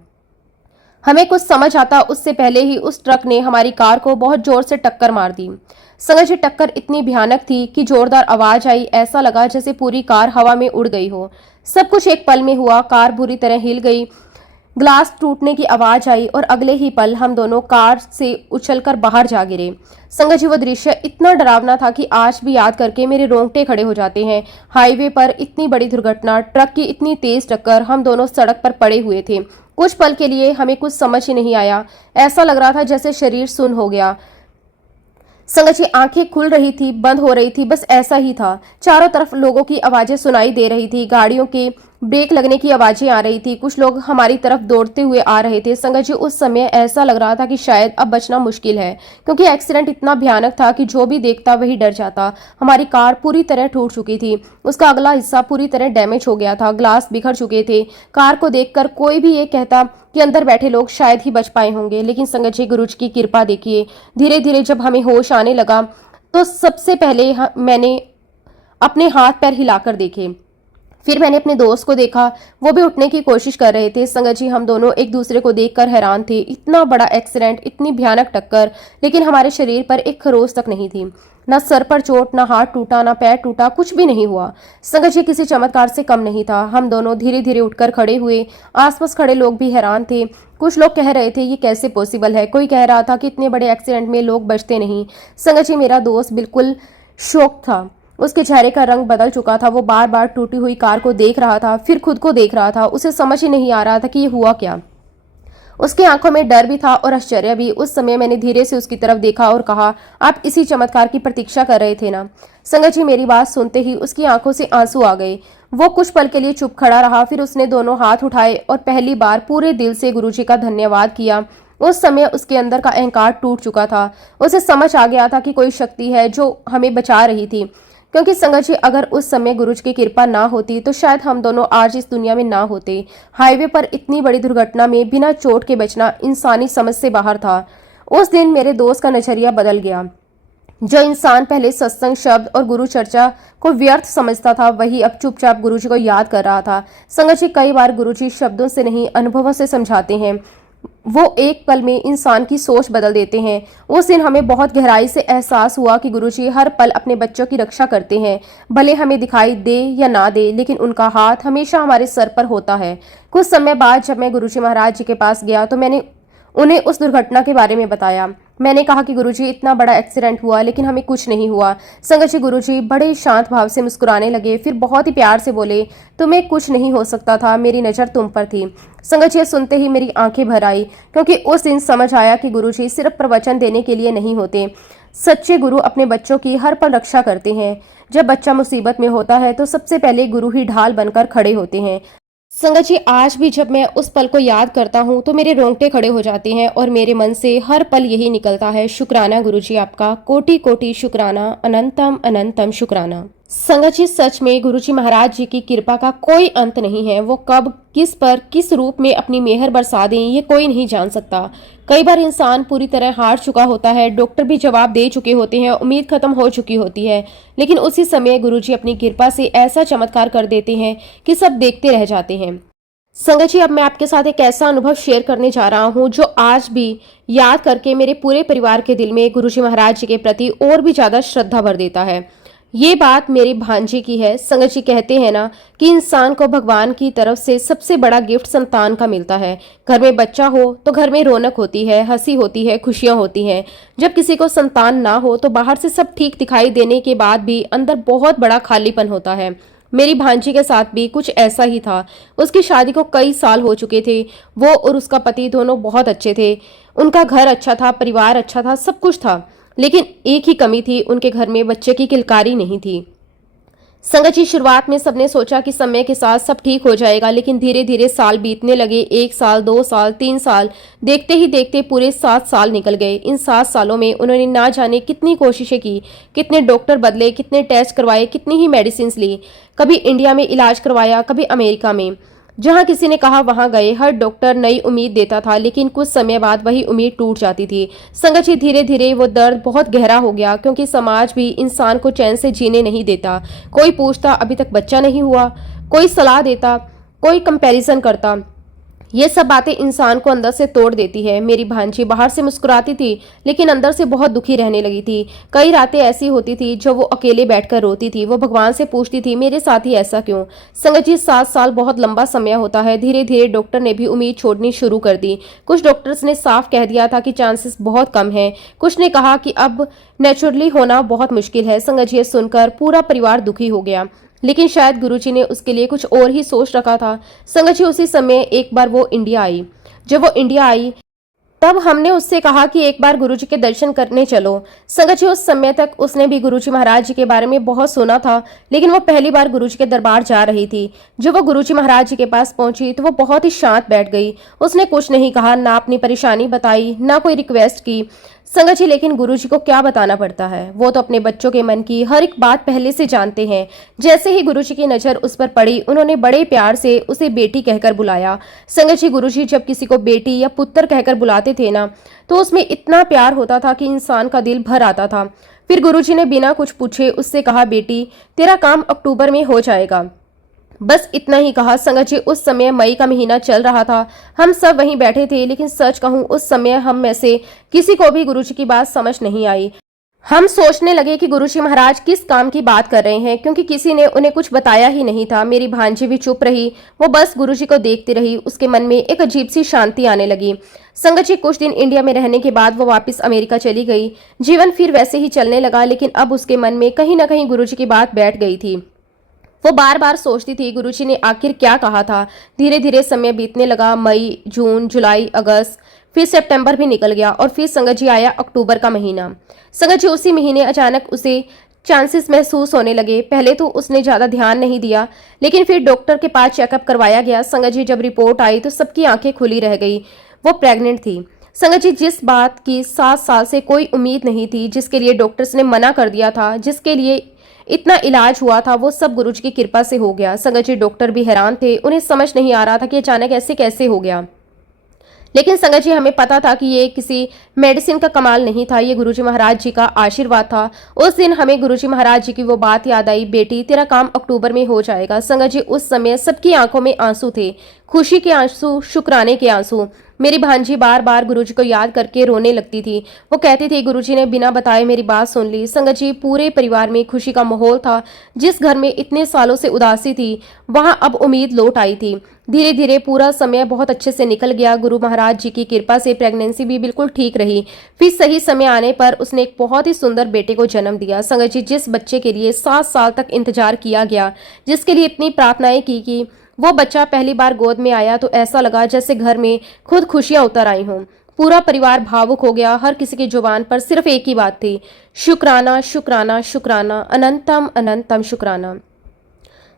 हमें कुछ समझ आता उससे पहले ही उस ट्रक ने हमारी कार को बहुत जोर से टक्कर मार दी। संगत जी, टक्कर इतनी भयानक थी कि जोरदार आवाज आई। ऐसा लगा जैसे पूरी कार हवा में उड़ गई हो। सब कुछ एक पल में हुआ। कार बुरी तरह हिल गई, ग्लास टूटने की आवाज आई और अगले ही पल हम दोनों कार से उछलकर बाहर जा गिरे। संगत जी, वो दृश्य इतना डरावना था कि आज भी याद करके मेरे रोंगटे खड़े हो जाते हैं। हाईवे पर इतनी बड़ी दुर्घटना, ट्रक की इतनी तेज टक्कर, हम दोनों सड़क पर पड़े हुए थे। कुछ पल के लिए हमें कुछ समझ ही नहीं आया। ऐसा लग रहा था जैसे शरीर सुन्न हो गया। संगत जी, आंखें खुल रही थी, बंद हो रही थी, बस ऐसा ही था। चारों तरफ लोगों की आवाजें सुनाई दे रही थी, गाड़ियों के ब्रेक लगने की आवाजें आ रही थी, कुछ लोग हमारी तरफ दौड़ते हुए आ रहे थे। संगत जी, उस समय ऐसा लग रहा था कि शायद अब बचना मुश्किल है, क्योंकि एक्सीडेंट इतना भयानक था कि जो भी देखता वही डर जाता। हमारी कार पूरी तरह टूट चुकी थी, उसका अगला हिस्सा पूरी तरह डैमेज हो गया था, ग्लास बिखर चुके थे। कार को देखकर कोई भी ये कहता कि अंदर बैठे लोग शायद ही बच पाए होंगे। लेकिन संगत जी, गुरुजी की कृपा देखिए, धीरे धीरे जब हमें होश आने लगा तो सबसे पहले मैंने अपने हाथ पैर हिलाकर देखे। फिर मैंने अपने दोस्त को देखा, वो भी उठने की कोशिश कर रहे थे। संगत जी, हम दोनों एक दूसरे को देखकर हैरान थे। इतना बड़ा एक्सीडेंट, इतनी भयानक टक्कर, लेकिन हमारे शरीर पर एक खरोच तक नहीं थी। ना सर पर चोट, ना हाथ टूटा, ना पैर टूटा, कुछ भी नहीं हुआ। संगत जी, किसी चमत्कार से कम नहीं था। हम दोनों धीरे धीरे उठकर खड़े हुए। आसपास खड़े लोग भी हैरान थे। कुछ लोग कह रहे थे ये कैसे पॉसिबल है, कोई कह रहा था कि इतने बड़े एक्सीडेंट में लोग बचते नहीं। संगत जी, मेरा दोस्त बिल्कुल शॉक था। उसके चेहरे का रंग बदल चुका था। वो बार बार टूटी हुई कार को देख रहा था, फिर खुद को देख रहा था। उसे समझ ही नहीं आ रहा था कि ये हुआ क्या। उसकी आंखों में डर भी था और आश्चर्य भी। उस समय मैंने धीरे से उसकी तरफ देखा और कहा, आप इसी चमत्कार की प्रतीक्षा कर रहे थे ना। संगत जी, मेरी बात सुनते ही उसकी आंखों से आंसू आ गए। वो कुछ पल के लिए चुप खड़ा रहा, फिर उसने दोनों हाथ उठाए और पहली बार पूरे दिल से गुरुजी का धन्यवाद किया। उस समय उसके अंदर का अहंकार टूट चुका था। उसे समझ आ गया था कि कोई शक्ति है जो हमें बचा रही थी। क्योंकि संगत जी, अगर उस समय गुरुजी की कृपा ना होती तो शायद हम दोनों आज इस दुनिया में ना होते। हाईवे पर इतनी बड़ी दुर्घटना में बिना चोट के बचना इंसानी समझ से बाहर था। उस दिन मेरे दोस्त का नजरिया बदल गया। जो इंसान पहले सत्संग शब्द और गुरु चर्चा को व्यर्थ समझता था, वही अब चुपचाप गुरुजी को याद कर रहा था। संगत जी, कई बार गुरुजी शब्दों से नहीं, अनुभवों से समझाते हैं। वो एक पल में इंसान की सोच बदल देते हैं। उस दिन हमें बहुत गहराई से एहसास हुआ कि गुरुजी हर पल अपने बच्चों की रक्षा करते हैं। भले हमें दिखाई दे या ना दे, लेकिन उनका हाथ हमेशा हमारे सर पर होता है। कुछ समय बाद जब मैं गुरुजी महाराज जी के पास गया तो मैंने उन्हें उस दुर्घटना के बारे में बताया। मैंने कहा कि गुरुजी, इतना बड़ा एक्सीडेंट हुआ लेकिन हमें कुछ नहीं हुआ। संगत जी, गुरुजी बड़े शांत भाव से मुस्कुराने लगे, फिर बहुत ही प्यार से बोले, तुम्हें कुछ नहीं हो सकता था, मेरी नज़र तुम पर थी। संगत जी, सुनते ही मेरी आंखें भर आई, क्योंकि उस दिन समझ आया कि गुरुजी सिर्फ प्रवचन देने के लिए नहीं होते। सच्चे गुरु अपने बच्चों की हर पल रक्षा करते हैं। जब बच्चा मुसीबत में होता है तो सबसे पहले गुरु ही ढाल बनकर खड़े होते हैं। संगत जी, आज भी जब मैं उस पल को याद करता हूँ तो मेरे रोंगटे खड़े हो जाते हैं और मेरे मन से हर पल यही निकलता है, शुक्राना गुरुजी, आपका कोटि कोटि शुक्राना, अनंतम अनंतम शुक्राना। संगत जी, सच में गुरुजी महाराज जी की कृपा का कोई अंत नहीं है। वो कब, किस पर, किस रूप में अपनी मेहर बरसा दें, ये कोई नहीं जान सकता। कई बार इंसान पूरी तरह हार चुका होता है, डॉक्टर भी जवाब दे चुके होते हैं, उम्मीद खत्म हो चुकी होती है, लेकिन उसी समय गुरुजी अपनी कृपा से ऐसा चमत्कार कर देते हैं कि सब देखते रह जाते हैं। संगत जी, अब मैं आपके साथ एक ऐसा अनुभव शेयर करने जा रहा हूँ जो आज भी याद करके मेरे पूरे परिवार के दिल में गुरुजी महाराज जी के प्रति और भी ज्यादा श्रद्धा भर देता है। ये बात मेरी भांजी की है। संगत जी कहते हैं ना कि इंसान को भगवान की तरफ से सबसे बड़ा गिफ्ट संतान का मिलता है। घर में बच्चा हो तो घर में रौनक होती है, हंसी होती है, खुशियां होती हैं। जब किसी को संतान ना हो तो बाहर से सब ठीक दिखाई देने के बाद भी अंदर बहुत बड़ा खालीपन होता है। मेरी भांजी के साथ भी कुछ ऐसा ही था। उसकी शादी को कई साल हो चुके थे। वो और उसका पति दोनों बहुत अच्छे थे। उनका घर अच्छा था, परिवार अच्छा था, सब कुछ था। लेकिन एक ही कमी थी, उनके घर में बच्चे की किलकारी नहीं थी। संगत जी, शुरुआत में सबने सोचा कि समय के साथ सब ठीक हो जाएगा, लेकिन धीरे धीरे साल बीतने लगे। 1 साल, 2 साल, 3 साल, देखते ही देखते पूरे 7 साल निकल गए। इन 7 सालों में उन्होंने ना जाने कितनी कोशिशें की, कितने डॉक्टर बदले, कितने टेस्ट करवाए, कितनी ही मेडिसिन ली। कभी इंडिया में इलाज करवाया, कभी अमेरिका में। जहां किसी ने कहा वहां गए। हर डॉक्टर नई उम्मीद देता था, लेकिन कुछ समय बाद वही उम्मीद टूट जाती थी। संगत जी, धीरे धीरे वो दर्द बहुत गहरा हो गया, क्योंकि समाज भी इंसान को चैन से जीने नहीं देता। कोई पूछता अभी तक बच्चा नहीं हुआ, कोई सलाह देता, कोई कंपैरिजन करता। ये सब बातें इंसान को अंदर से तोड़ देती है। मेरी भांजी बाहर से मुस्कुराती थी, लेकिन अंदर से बहुत दुखी रहने लगी थी। कई रातें ऐसी होती थी जो वो अकेले बैठकर रोती थी। वो भगवान से पूछती थी, मेरे साथ ही ऐसा क्यों। संगत जी, 7 साल बहुत लंबा समय होता है। धीरे धीरे डॉक्टर ने भी उम्मीद छोड़नी शुरू कर दी। कुछ डॉक्टर्स ने साफ कह दिया था कि चांसेस बहुत कम हैं। कुछ ने कहा कि अब नेचुरली होना बहुत मुश्किल है। संगत जी, ये सुनकर पूरा परिवार दुखी हो गया, लेकिन शायद गुरुजी ने उसके लिए कुछ और ही सोच रखा था। संगत जी, उसी समय एक बार वो इंडिया आई। जब वो इंडिया आई तब हमने उससे कहा कि एक बार गुरुजी के दर्शन करने चलो। संगत जी, उस समय तक उसने भी गुरुजी महाराज जी के बारे में बहुत सुना था, लेकिन वो पहली बार गुरुजी के दरबार जा रही थी। जब वो गुरुजी महाराज जी के पास पहुंची तो वो बहुत ही शांत बैठ गई। उसने कुछ नहीं कहा, ना अपनी परेशानी बताई, ना कोई रिक्वेस्ट की। संगत जी, लेकिन गुरुजी को क्या बताना पड़ता है, वो तो अपने बच्चों के मन की हर एक बात पहले से जानते हैं। जैसे ही गुरुजी की नजर उस पर पड़ी, उन्होंने बड़े प्यार से उसे बेटी कहकर बुलाया। संगत जी, गुरुजी जब किसी को बेटी या पुत्र कहकर बुलाते थे ना, तो उसमें इतना प्यार होता था कि इंसान का दिल भर आता था। फिर गुरुजी ने बिना कुछ पूछे उससे कहा, बेटी तेरा काम अक्टूबर में हो जाएगा। बस इतना ही कहा। संगत जी, उस समय मई का महीना चल रहा था। हम सब वहीं बैठे थे, लेकिन सच कहूं उस समय हम में से किसी को भी गुरुजी की बात समझ नहीं आई। हम सोचने लगे कि गुरुजी महाराज किस काम की बात कर रहे हैं, क्योंकि किसी ने उन्हें कुछ बताया ही नहीं था। मेरी भांजी भी चुप रही। वो बस गुरुजी को देखती रही। उसके मन में एक अजीब सी शांति आने लगी। संगत जी, कुछ दिन इंडिया में रहने के बाद वो वापस अमेरिका चली गई। जीवन फिर वैसे ही चलने लगा, लेकिन अब उसके मन में कहीं ना कहीं गुरुजी की बात बैठ गई थी। वो बार बार सोचती थी, गुरुजी ने आखिर क्या कहा था। धीरे धीरे समय बीतने लगा। मई, जून, जुलाई, अगस्त, फिर सितंबर भी निकल गया, और फिर संगत जी आया अक्टूबर का महीना। संगत जी, उसी महीने अचानक उसे चांसेस महसूस होने लगे। पहले तो उसने ज्यादा ध्यान नहीं दिया, लेकिन फिर डॉक्टर के पास चेकअप करवाया गया। संगत जी, जब रिपोर्ट आई तो सबकी आंखें खुली रह गई। वो प्रेग्नेंट थी। संगत जी, जिस बात की 7 साल से कोई उम्मीद नहीं थी, जिसके लिए डॉक्टर्स ने मना कर दिया था, जिसके लिए इतना इलाज हुआ था, वो सब गुरुजी की कृपा से हो गया। संगत जी, डॉक्टर भी हैरान थे। उन्हें समझ नहीं आ रहा था कि अचानक ऐसे कैसे हो गया। लेकिन संगत जी, हमें पता था कि ये किसी मेडिसिन का कमाल नहीं था, ये गुरुजी महाराज जी का आशीर्वाद था। उस दिन हमें गुरुजी महाराज जी की वो बात याद आई, बेटी तेरा काम अक्टूबर में हो जाएगा। संगत जी, उस समय सबकी आंखों में आंसू थे, खुशी के आंसू, शुक्राने के आंसू। मेरी भांजी बार बार गुरुजी को याद करके रोने लगती थी। वो कहती थी, गुरुजी ने बिना बताए मेरी बात सुन ली। संगत जी, पूरे परिवार में खुशी का माहौल था। जिस घर में इतने सालों से उदासी थी, वहां अब उम्मीद लौट आई थी। धीरे धीरे पूरा समय बहुत अच्छे से निकल गया। गुरु महाराज जी की कृपा से प्रेगनेंसी भी बिल्कुल ठीक रही। फिर सही समय आने पर उसने एक बहुत ही सुंदर बेटे को जन्म दिया। संगत जी, जिस बच्चे के लिए 7 साल तक इंतजार किया गया, जिसके लिए इतनी प्रार्थनाएं की वो बच्चा पहली बार गोद में आया तो ऐसा लगा जैसे घर में खुद खुशियां उतर आई हों। पूरा परिवार भावुक हो गया। हर किसी की जुबान पर सिर्फ एक ही बात थी, शुक्राना, शुक्राना, शुक्राना, अनंतम अनंतम शुक्राना।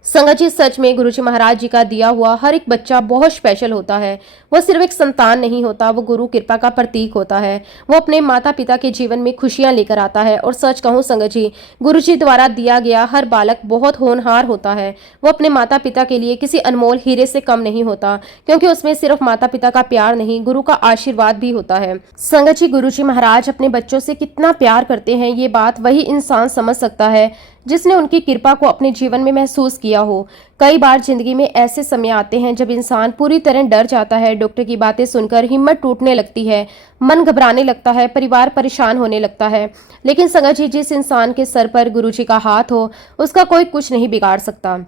संगत जी, सच में गुरुजी महाराज जी का दिया हुआ हर एक बच्चा बहुत स्पेशल होता है। वो सिर्फ एक संतान नहीं होता, वो गुरु कृपा का प्रतीक होता है। वो अपने माता पिता के जीवन में खुशियां लेकर आता है। और सच कहूं संगत जी, गुरुजी द्वारा दिया गया हर बालक बहुत होनहार होता है। वो अपने माता पिता के लिए किसी अनमोल हीरे से कम नहीं होता, क्योंकि उसमें सिर्फ माता पिता का प्यार नहीं, गुरु का आशीर्वाद भी होता है। संगत जी, गुरुजी महाराज अपने बच्चों से कितना प्यार करते हैं, ये बात वही इंसान समझ सकता है जिसने उनकी कृपा को अपने जीवन में महसूस किया हो। कई बार जिंदगी में ऐसे समय आते हैं जब इंसान पूरी तरह डर जाता है। डॉक्टर की बातें सुनकर हिम्मत टूटने लगती है, मन घबराने लगता है, परिवार परेशान होने लगता है। लेकिन संगत जी, जिस इंसान के सर पर गुरुजी का हाथ हो, उसका कोई कुछ नहीं बिगाड़ सकता।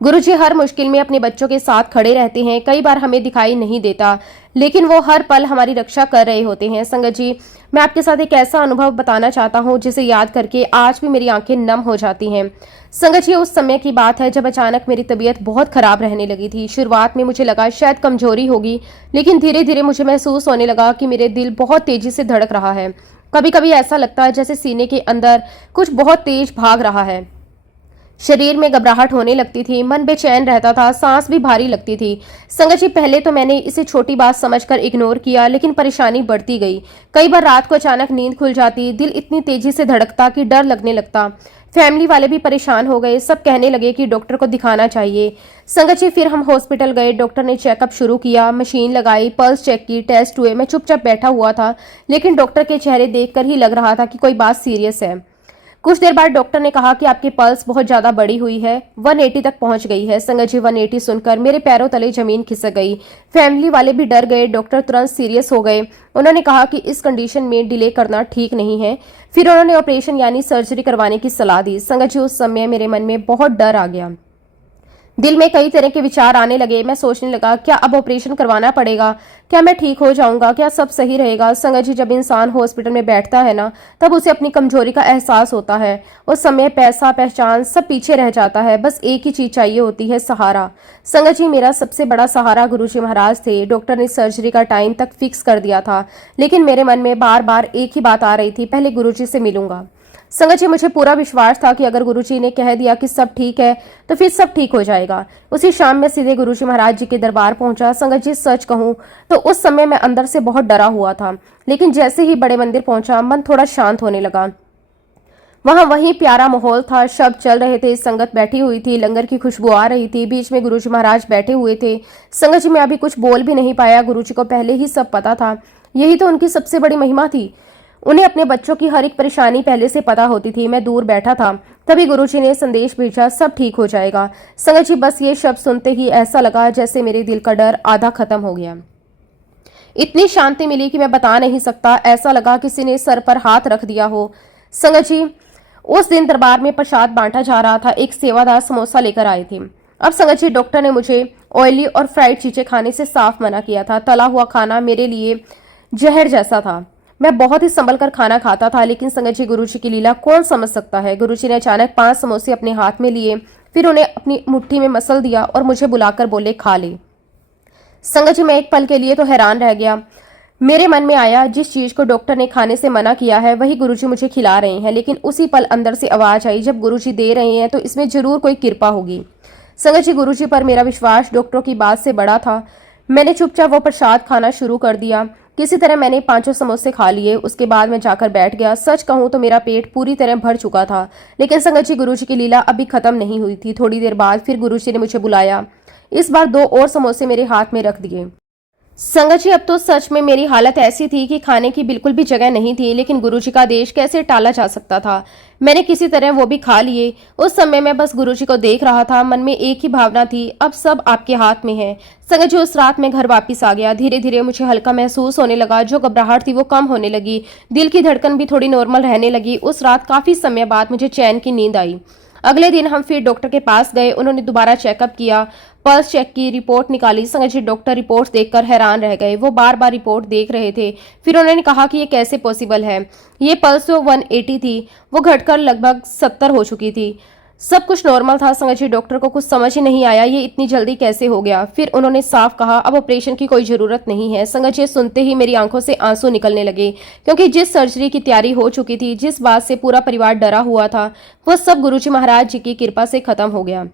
गुरुजी हर मुश्किल में अपने बच्चों के साथ खड़े रहते हैं। कई बार हमें दिखाई नहीं देता, लेकिन वो हर पल हमारी रक्षा कर रहे होते हैं। संगत जी, मैं आपके साथ एक ऐसा अनुभव बताना चाहता हूँ जिसे याद करके आज भी मेरी आंखें नम हो जाती हैं। संगत जी, उस समय की बात है जब अचानक मेरी तबीयत बहुत खराब रहने लगी थी। शुरुआत में मुझे लगा शायद कमजोरी होगी, लेकिन धीरे धीरे मुझे महसूस होने लगा कि मेरे दिल बहुत तेजी से धड़क रहा है। कभी कभी ऐसा लगता है जैसे सीने के अंदर कुछ बहुत तेज भाग रहा है। शरीर में घबराहट होने लगती थी, मन बेचैन रहता था, सांस भी भारी लगती थी। संगत जी, पहले तो मैंने इसे छोटी बात समझकर इग्नोर किया, लेकिन परेशानी बढ़ती गई। कई बार रात को अचानक नींद खुल जाती, दिल इतनी तेजी से धड़कता कि डर लगने लगता। फैमिली वाले भी परेशान हो गए, सब कहने लगे कि डॉक्टर को दिखाना चाहिए। संगत जी, फिर हम हॉस्पिटल गए, डॉक्टर ने चेकअप शुरू किया, मशीन लगाई, पल्स चेक की, टेस्ट हुए। मैं चुपचाप बैठा हुआ था, लेकिन डॉक्टर के चेहरे देखकर ही लग रहा था कि कोई बात सीरियस है। कुछ देर बाद डॉक्टर ने कहा कि आपकी पल्स बहुत ज्यादा बढ़ी हुई है, 180 तक पहुंच गई है। संगत जी, 180 सुनकर मेरे पैरों तले जमीन खिसक गई। फैमिली वाले भी डर गए, डॉक्टर तुरंत सीरियस हो गए। उन्होंने कहा कि इस कंडीशन में डिले करना ठीक नहीं है। फिर उन्होंने ऑपरेशन यानी सर्जरी करवाने की सलाह दी। संगत जी, उस समय मेरे मन में बहुत डर आ गया। दिल में कई तरह के विचार आने लगे। मैं सोचने लगा, क्या अब ऑपरेशन करवाना पड़ेगा? क्या मैं ठीक हो जाऊंगा? क्या सब सही रहेगा? संगत जी, जब इंसान हॉस्पिटल में बैठता है ना, तब उसे अपनी कमजोरी का एहसास होता है। उस समय पैसा, पहचान सब पीछे रह जाता है। बस एक ही चीज चाहिए होती है, सहारा। संगत जी, मेरा सबसे बड़ा सहारा गुरुजी महाराज थे। डॉक्टर ने सर्जरी का टाइम तक फिक्स कर दिया था, लेकिन मेरे मन में बार बार एक ही बात आ रही थी, पहले गुरुजी से मिलूंगा। संगत जी, मुझे पूरा विश्वास था कि अगर गुरुजी ने कह दिया कि सब ठीक है, तो फिर सब ठीक हो जाएगा। उसी शाम में सीधे गुरुजी महाराज जी के दरबार पहुंचा। संगत जी, सच कहूं तो उस समय मैं अंदर से बहुत डरा हुआ था, लेकिन जैसे ही बड़े मंदिर पहुंचा, मन थोड़ा शांत होने लगा। वहां वही प्यारा माहौल था, शब्द चल रहे थे, संगत बैठी हुई थी, लंगर की खुशबू आ रही थी, बीच में गुरुजी महाराज बैठे हुए थे। संगत जी, मैं अभी कुछ बोल भी नहीं पाया, गुरुजी को पहले ही सब पता था। यही तो उनकी सबसे बड़ी महिमा थी। उन्हें अपने बच्चों की हर एक परेशानी पहले से पता होती थी। मैं दूर बैठा था, तभी गुरुजी ने संदेश भेजा, सब ठीक हो जाएगा। संगत जी, बस ये शब्द सुनते ही ऐसा लगा जैसे मेरे दिल का डर आधा खत्म हो गया। इतनी शांति मिली कि मैं बता नहीं सकता। ऐसा लगा किसी ने सर पर हाथ रख दिया हो। संगत जी, उस दिन दरबार में प्रसाद बांटा जा रहा था। एक सेवादार समोसा लेकर आए थे। अब संगत जी, डॉक्टर ने मुझे ऑयली और फ्राइड चीजें खाने से साफ मना किया था। तला हुआ खाना मेरे लिए जहर जैसा था। मैं बहुत ही संभल कर खाना खाता था, लेकिन संगत जी, गुरुजी की लीला कौन समझ सकता है। गुरुजी ने अचानक 5 समोसे अपने हाथ में लिए, फिर उन्हें अपनी मुट्ठी में मसल दिया और मुझे बुलाकर बोले, खा ले। संगत जी, मैं एक पल के लिए तो हैरान रह गया। मेरे मन में आया, जिस चीज को डॉक्टर ने खाने से मना किया है, वही गुरुजी मुझे खिला रहे हैं। लेकिन उसी पल अंदर से आवाज आई, जब गुरुजी दे रहे हैं तो इसमें जरूर कोई कृपा होगी। संगत जी, गुरुजी पर मेरा विश्वास डॉक्टरों की बात से बड़ा था। मैंने चुपचाप वो प्रसाद खाना शुरू कर दिया। किसी तरह मैंने 5 समोसे खा लिए। उसके बाद मैं जाकर बैठ गया। सच कहूं तो मेरा पेट पूरी तरह भर चुका था। लेकिन संगत जी, गुरुजी की लीला अभी खत्म नहीं हुई थी। थोड़ी देर बाद फिर गुरुजी ने मुझे बुलाया। इस बार 2 और समोसे मेरे हाथ में रख दिए। संगत जी, अब तो सच में मेरी हालत ऐसी थी कि खाने की बिल्कुल भी जगह नहीं थी, लेकिन गुरुजी का आदेश कैसे टाला जा सकता था। मैंने किसी तरह वो भी खा लिए। उस समय मैं बस गुरुजी को देख रहा था। मन में एक ही भावना थी, अब सब आपके हाथ में है। संगत जी, उस रात में घर वापस आ गया। धीरे धीरे मुझे हल्का महसूस होने लगा। जो घबराहट थी वो कम होने लगी, दिल की धड़कन भी थोड़ी नॉर्मल रहने लगी। उस रात काफी समय बाद मुझे चैन की नींद आई। अगले दिन हम फिर डॉक्टर के पास गए। उन्होंने दोबारा चेकअप किया, पल्स चेक की, रिपोर्ट निकाली। संगत जी, डॉक्टर रिपोर्ट देखकर हैरान रह गए। वो बार बार रिपोर्ट देख रहे थे। फिर उन्होंने कहा कि ये कैसे पॉसिबल है। ये पल्स जो 180 थी, वो घटकर लगभग 70 हो चुकी थी। सब कुछ नॉर्मल था। संगत जी, डॉक्टर को कुछ समझ ही नहीं आया, ये इतनी जल्दी कैसे हो गया। फिर उन्होंने साफ कहा, अब ऑपरेशन की कोई जरूरत नहीं है। संगत जी, सुनते ही मेरी आंखों से आंसू निकलने लगे, क्योंकि जिस सर्जरी की तैयारी हो चुकी थी, जिस बात से पूरा परिवार डरा हुआ था, वो सब गुरुजी महाराज जी की कृपा से खत्म हो गया।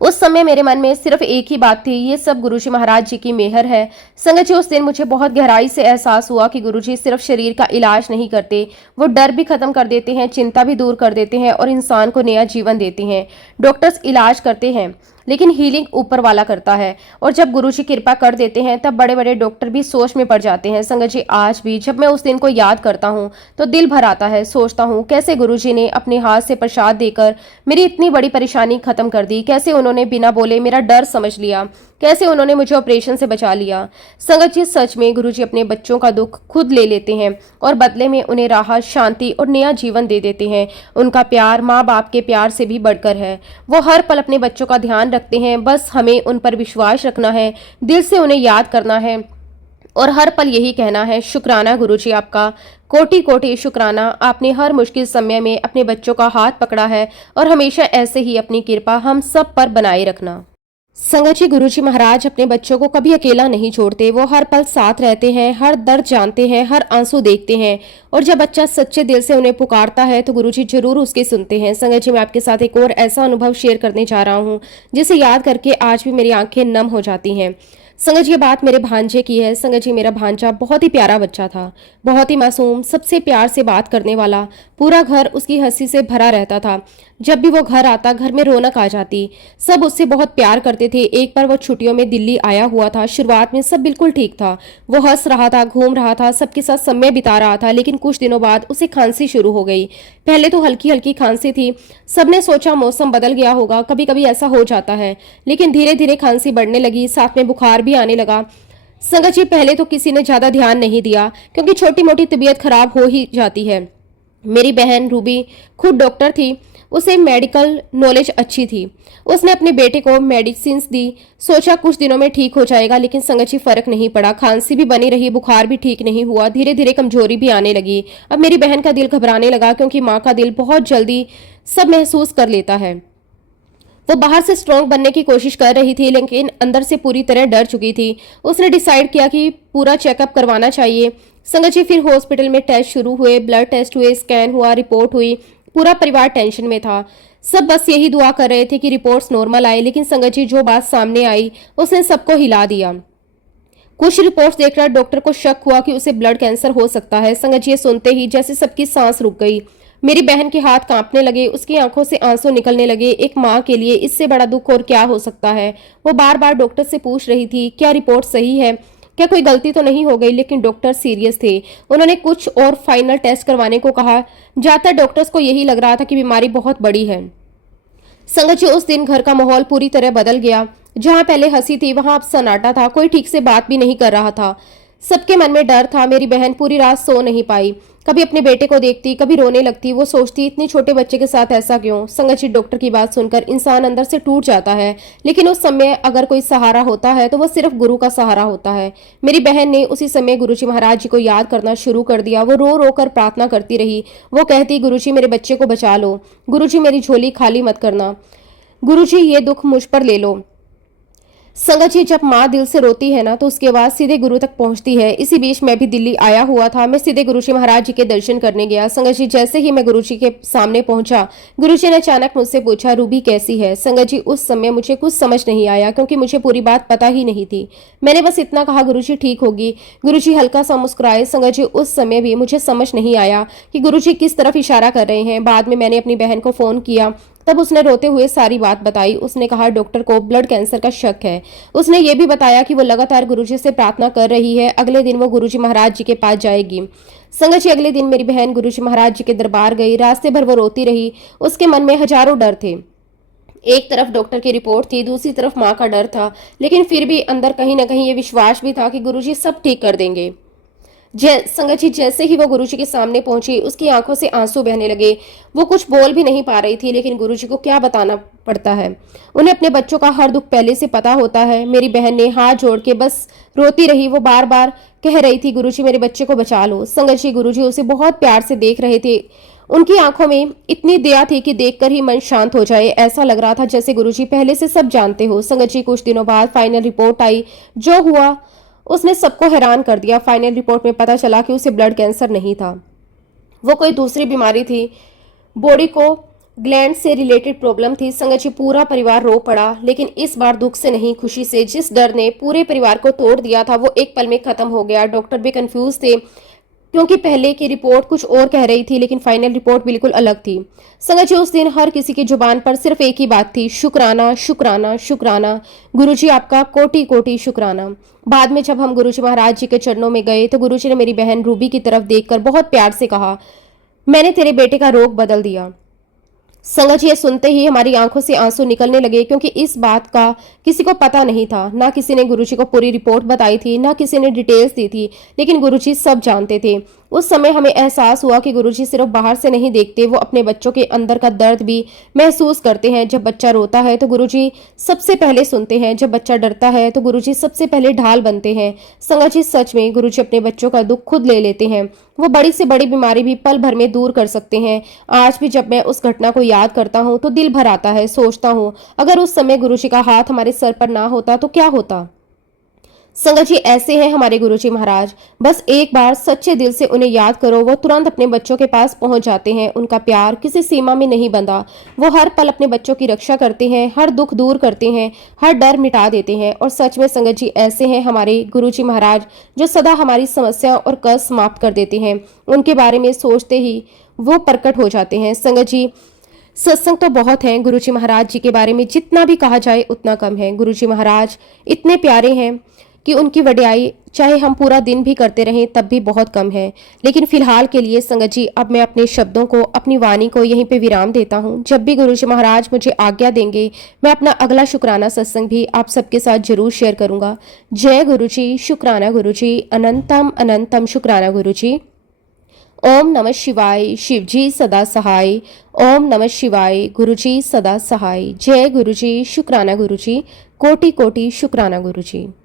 उस समय मेरे मन में सिर्फ एक ही बात थी, ये सब गुरुजी महाराज जी की मेहर है। संगत जी, उस दिन मुझे बहुत गहराई से एहसास हुआ कि गुरुजी सिर्फ शरीर का इलाज नहीं करते, वो डर भी खत्म कर देते हैं, चिंता भी दूर कर देते हैं और इंसान को नया जीवन देते हैं। डॉक्टर्स इलाज करते हैं लेकिन हीलिंग ऊपर वाला करता है, और जब गुरुजी कृपा कर देते हैं तब बड़े बड़े डॉक्टर भी सोच में पड़ जाते हैं। संगत जी, आज भी जब मैं उस दिन को याद करता हूँ तो दिल भर आता है। सोचता हूँ कैसे गुरुजी ने अपने हाथ से प्रसाद देकर मेरी इतनी बड़ी परेशानी खत्म कर दी, कैसे उन्होंने बिना बोले मेरा डर समझ लिया, कैसे उन्होंने मुझे ऑपरेशन से बचा लिया। संगत जी, सच में गुरुजी अपने बच्चों का दुख खुद ले लेते हैं और बदले में उन्हें राहत, शांति और नया जीवन दे देते हैं। उनका प्यार माँ बाप के प्यार से भी बढ़कर है। वो हर पल अपने बच्चों का ध्यान रखते हैं, बस हमें उन पर विश्वास रखना है, दिल से उन्हें याद करना है और हर पल यही कहना है, शुक्राना गुरुजी, आपका कोटि कोटि शुक्राना। आपने हर मुश्किल समय में अपने बच्चों का हाथ पकड़ा है और हमेशा ऐसे ही अपनी कृपा हम सब पर बनाए रखना। संगत जी, गुरुजी महाराज अपने बच्चों को कभी अकेला नहीं छोड़ते। वो हर पल साथ रहते हैं, हर दर्द जानते हैं, हर आंसू देखते हैं, और जब बच्चा सच्चे दिल से उन्हें पुकारता है तो गुरुजी जरूर उसके सुनते हैं। संगत जी, मैं आपके साथ एक और ऐसा अनुभव शेयर करने जा रहा हूँ जिसे याद करके आज भी मेरी आंखें नम हो जाती हैं। संगत जी, ये बात मेरे भांजे की है। संगत जी, मेरा भांजा बहुत ही प्यारा बच्चा था, बहुत ही मासूम, सबसे प्यार से बात करने वाला। पूरा घर उसकी हंसी से भरा रहता था। जब भी वो घर आता घर में रौनक आ जाती। सब उससे बहुत प्यार करते थे। एक बार वो छुट्टियों में दिल्ली आया हुआ था। शुरुआत में सब बिल्कुल ठीक था, वो हंस रहा था, घूम रहा था, सबके साथ समय बिता रहा था। लेकिन कुछ दिनों बाद उसे खांसी शुरू हो गई। पहले तो हल्की हल्की खांसी थी। सबने सोचा मौसम बदल गया होगा, कभी कभी ऐसा हो जाता है, लेकिन धीरे धीरे खांसी बढ़ने लगी, साथ में बुखार भी आने लगा। संगत जी, पहले तो किसी ने ज्यादा ध्यान नहीं दिया क्योंकि छोटी मोटी तबीयत खराब हो ही जाती है। मेरी बहन रूबी खुद डॉक्टर थी, उसे मेडिकल नॉलेज अच्छी थी। उसने अपने बेटे को मेडिसिन दी, सोचा कुछ दिनों में ठीक हो जाएगा, लेकिन संगत जी फर्क नहीं पड़ा। खांसी भी बनी रही, बुखार भी ठीक नहीं हुआ, धीरे धीरे कमजोरी भी आने लगी। अब मेरी बहन का दिल घबराने लगा क्योंकि माँ का दिल बहुत जल्दी सब महसूस कर लेता है। वो बाहर से स्ट्रांग बनने की कोशिश कर रही थी लेकिन अंदर से पूरी तरह डर चुकी थी। उसने डिसाइड किया कि पूरा चेकअप करवाना चाहिए। संगत जी, फिर हॉस्पिटल में टेस्ट शुरू हुए, ब्लड टेस्ट हुए, स्कैन हुआ, रिपोर्ट हुई। पूरा परिवार टेंशन में था। सब बस यही दुआ कर रहे थे कि रिपोर्ट्स नॉर्मल आए, लेकिन संगत जी, जो बात सामने आई उसने सबको हिला दिया। कुछ रिपोर्ट्स देखकर डॉक्टर को शक हुआ कि उसे ब्लड कैंसर हो सकता है। संगत जी, ये सुनते ही जैसे सबकी सांस रुक गई। मेरी बहन के हाथ कांपने लगे, उसकी आंखों से आंसू निकलने लगे। एक माँ के लिए इससे बड़ा दुख और क्या हो सकता है। वो बार बार डॉक्टर से पूछ रही थी, क्या रिपोर्ट सही है, क्या कोई गलती तो नहीं हो गई, लेकिन डॉक्टर सीरियस थे। उन्होंने कुछ और फाइनल टेस्ट करवाने को कहा। ज्यादातर डॉक्टर्स को यही लग रहा था कि बीमारी बहुत बड़ी है। संगत जी, उस दिन घर का माहौल पूरी तरह बदल गया। जहां पहले हंसी थी वहां अब सन्नाटा था, कोई ठीक से बात भी नहीं कर रहा था। सबके मन में डर था। मेरी बहन पूरी रात सो नहीं पाई, कभी अपने बेटे को देखती, कभी रोने लगती। वो सोचती इतने छोटे बच्चे के साथ ऐसा क्यों। संगत जी, डॉक्टर की बात सुनकर इंसान अंदर से टूट जाता है, लेकिन उस समय अगर कोई सहारा होता है तो वो सिर्फ गुरु का सहारा होता है। मेरी बहन ने उसी समय गुरुजी महाराज जी को याद करना शुरू कर दिया। वो रो रो कर प्रार्थना करती रही। वो कहती, गुरुजी मेरे बच्चे को बचा लो, गुरुजी मेरी झोली खाली मत करना, गुरुजी ये दुख मुझ पर ले लो। संगत जी, जब माँ दिल से रोती है ना तो उसके बाद सीधे गुरु तक पहुंचती है। इसी बीच मैं भी दिल्ली आया हुआ था। मैं सीधे गुरुजी महाराज जी के दर्शन करने गया। संगत जी, जैसे ही मैं गुरुजी के सामने पहुंचा, गुरुजी ने अचानक मुझसे पूछा, रूबी कैसी है। संगत जी, उस समय मुझे कुछ समझ नहीं आया क्योंकि मुझे पूरी बात पता ही नहीं थी। मैंने बस इतना कहा, गुरुजी ठीक होगी। गुरुजी हल्का सा मुस्कुराए। संगत जी, उस समय भी मुझे समझ नहीं आया कि गुरुजी किस तरफ इशारा कर रहे हैं। बाद में मैंने अपनी बहन को फोन किया, तब उसने रोते हुए सारी बात बताई। उसने कहा डॉक्टर को ब्लड कैंसर का शक है। उसने ये भी बताया कि वो लगातार गुरुजी से प्रार्थना कर रही है, अगले दिन वो गुरुजी महाराज जी के पास जाएगी। संगत जी, अगले दिन मेरी बहन गुरुजी महाराज जी के दरबार गई। रास्ते भर वो रोती रही। उसके मन में हजारों डर थे। एक तरफ डॉक्टर की रिपोर्ट थी, दूसरी तरफ माँ का डर था, लेकिन फिर भी अंदर कहीं ना कहीं ये विश्वास भी था कि गुरुजी सब ठीक कर देंगे। संगत जी, जैसे ही वो गुरुजी के सामने पहुंची उसकी आंखों से आंसू बहने लगे। वो कुछ बोल भी नहीं पा रही थी, लेकिन गुरुजी को क्या बताना पड़ता है, उन्हें अपने बच्चों का हर दुख पहले से पता होता है। मेरी बहन ने हाथ जोड़ के बस रोती रही। वो बार बार कह रही थी, गुरुजी मेरे बच्चे को बचा लो। संगत जी, गुरुजी उसे बहुत प्यार से देख रहे थे। उनकी आंखों में इतनी दया थी कि देखकर ही मन शांत हो जाए। ऐसा लग रहा था जैसे गुरुजी पहले से सब जानते हो। संगत जी, कुछ दिनों बाद फाइनल रिपोर्ट आई। जो हुआ उसने सबको हैरान कर दिया। फाइनल रिपोर्ट में पता चला कि उसे ब्लड कैंसर नहीं था, वो कोई दूसरी बीमारी थी। बॉडी को ग्लैंड से रिलेटेड प्रॉब्लम थी। संगत जी पूरा परिवार रो पड़ा, लेकिन इस बार दुख से नहीं खुशी से। जिस डर ने पूरे परिवार को तोड़ दिया था वो एक पल में खत्म हो गया। डॉक्टर भी कंफ्यूज थे क्योंकि पहले की रिपोर्ट कुछ और कह रही थी, लेकिन फाइनल रिपोर्ट बिल्कुल अलग थी। संगत जी उस दिन हर किसी की जुबान पर सिर्फ एक ही बात थी, शुक्राना शुक्राना शुक्राना। गुरुजी आपका कोटि कोटि शुक्राना। बाद में जब हम गुरुजी महाराज जी के चरणों में गए तो गुरुजी ने मेरी बहन रूबी की तरफ देखकर बहुत प्यार से कहा, मैंने तेरे बेटे का रोग बदल दिया। संगत जी ये सुनते ही हमारी आंखों से आंसू निकलने लगे, क्योंकि इस बात का किसी को पता नहीं था। ना किसी ने गुरुजी को पूरी रिपोर्ट बताई थी, ना किसी ने डिटेल्स दी थी, लेकिन गुरुजी सब जानते थे। उस समय हमें एहसास हुआ कि गुरुजी सिर्फ बाहर से नहीं देखते, वो अपने बच्चों के अंदर का दर्द भी महसूस करते हैं। जब बच्चा रोता है तो गुरुजी सबसे पहले सुनते हैं, जब बच्चा डरता है तो गुरुजी सबसे पहले ढाल बनते हैं। संगत जी सच में गुरुजी अपने बच्चों का दुख खुद ले लेते हैं। वो बड़ी से बड़ी बीमारी भी पल भर में दूर कर सकते हैं। आज भी जब मैं उस घटना को याद करता हूँ तो दिल भर आता है। सोचता हूँ अगर उस समय गुरुजी का हाथ हमारे सर पर ना होता तो क्या होता। संगत जी ऐसे हैं हमारे गुरुजी महाराज। बस एक बार सच्चे दिल से उन्हें याद करो, वो तुरंत अपने बच्चों के पास पहुंच जाते हैं। उनका प्यार किसी सीमा में नहीं बंधा। वो हर पल अपने बच्चों की रक्षा करते हैं, हर दुख दूर करते हैं, हर डर मिटा देते हैं। और सच में संगत जी ऐसे हैं हमारे गुरुजी महाराज, जो सदा हमारी समस्या और कष्ट समाप्त कर देते हैं। उनके बारे में सोचते ही वो प्रकट हो जाते हैं। संगत जी सत्संग तो बहुत हैं गुरुजी महाराज जी के बारे में, जितना भी कहा जाए उतना कम है। गुरुजी महाराज इतने प्यारे हैं कि उनकी वड्याई चाहे हम पूरा दिन भी करते रहें तब भी बहुत कम है। लेकिन फिलहाल के लिए संगत जी अब मैं अपने शब्दों को, अपनी वाणी को यहीं पे विराम देता हूँ। जब भी गुरुजी महाराज मुझे आज्ञा देंगे मैं अपना अगला शुक्राना सत्संग भी आप सबके साथ जरूर शेयर करूंगा। जय गुरुजी, शुक्राना गुरुजी, अनंतम अनंतम शुक्राना गुरुजी। ओम नमः शिवाय, शिवजी सदा सहाय। ओम नमः शिवाय, गुरुजी सदा सहाय। जय गुरुजी, शुक्राना गुरुजी, कोटि कोटि शुक्राना गुरुजी।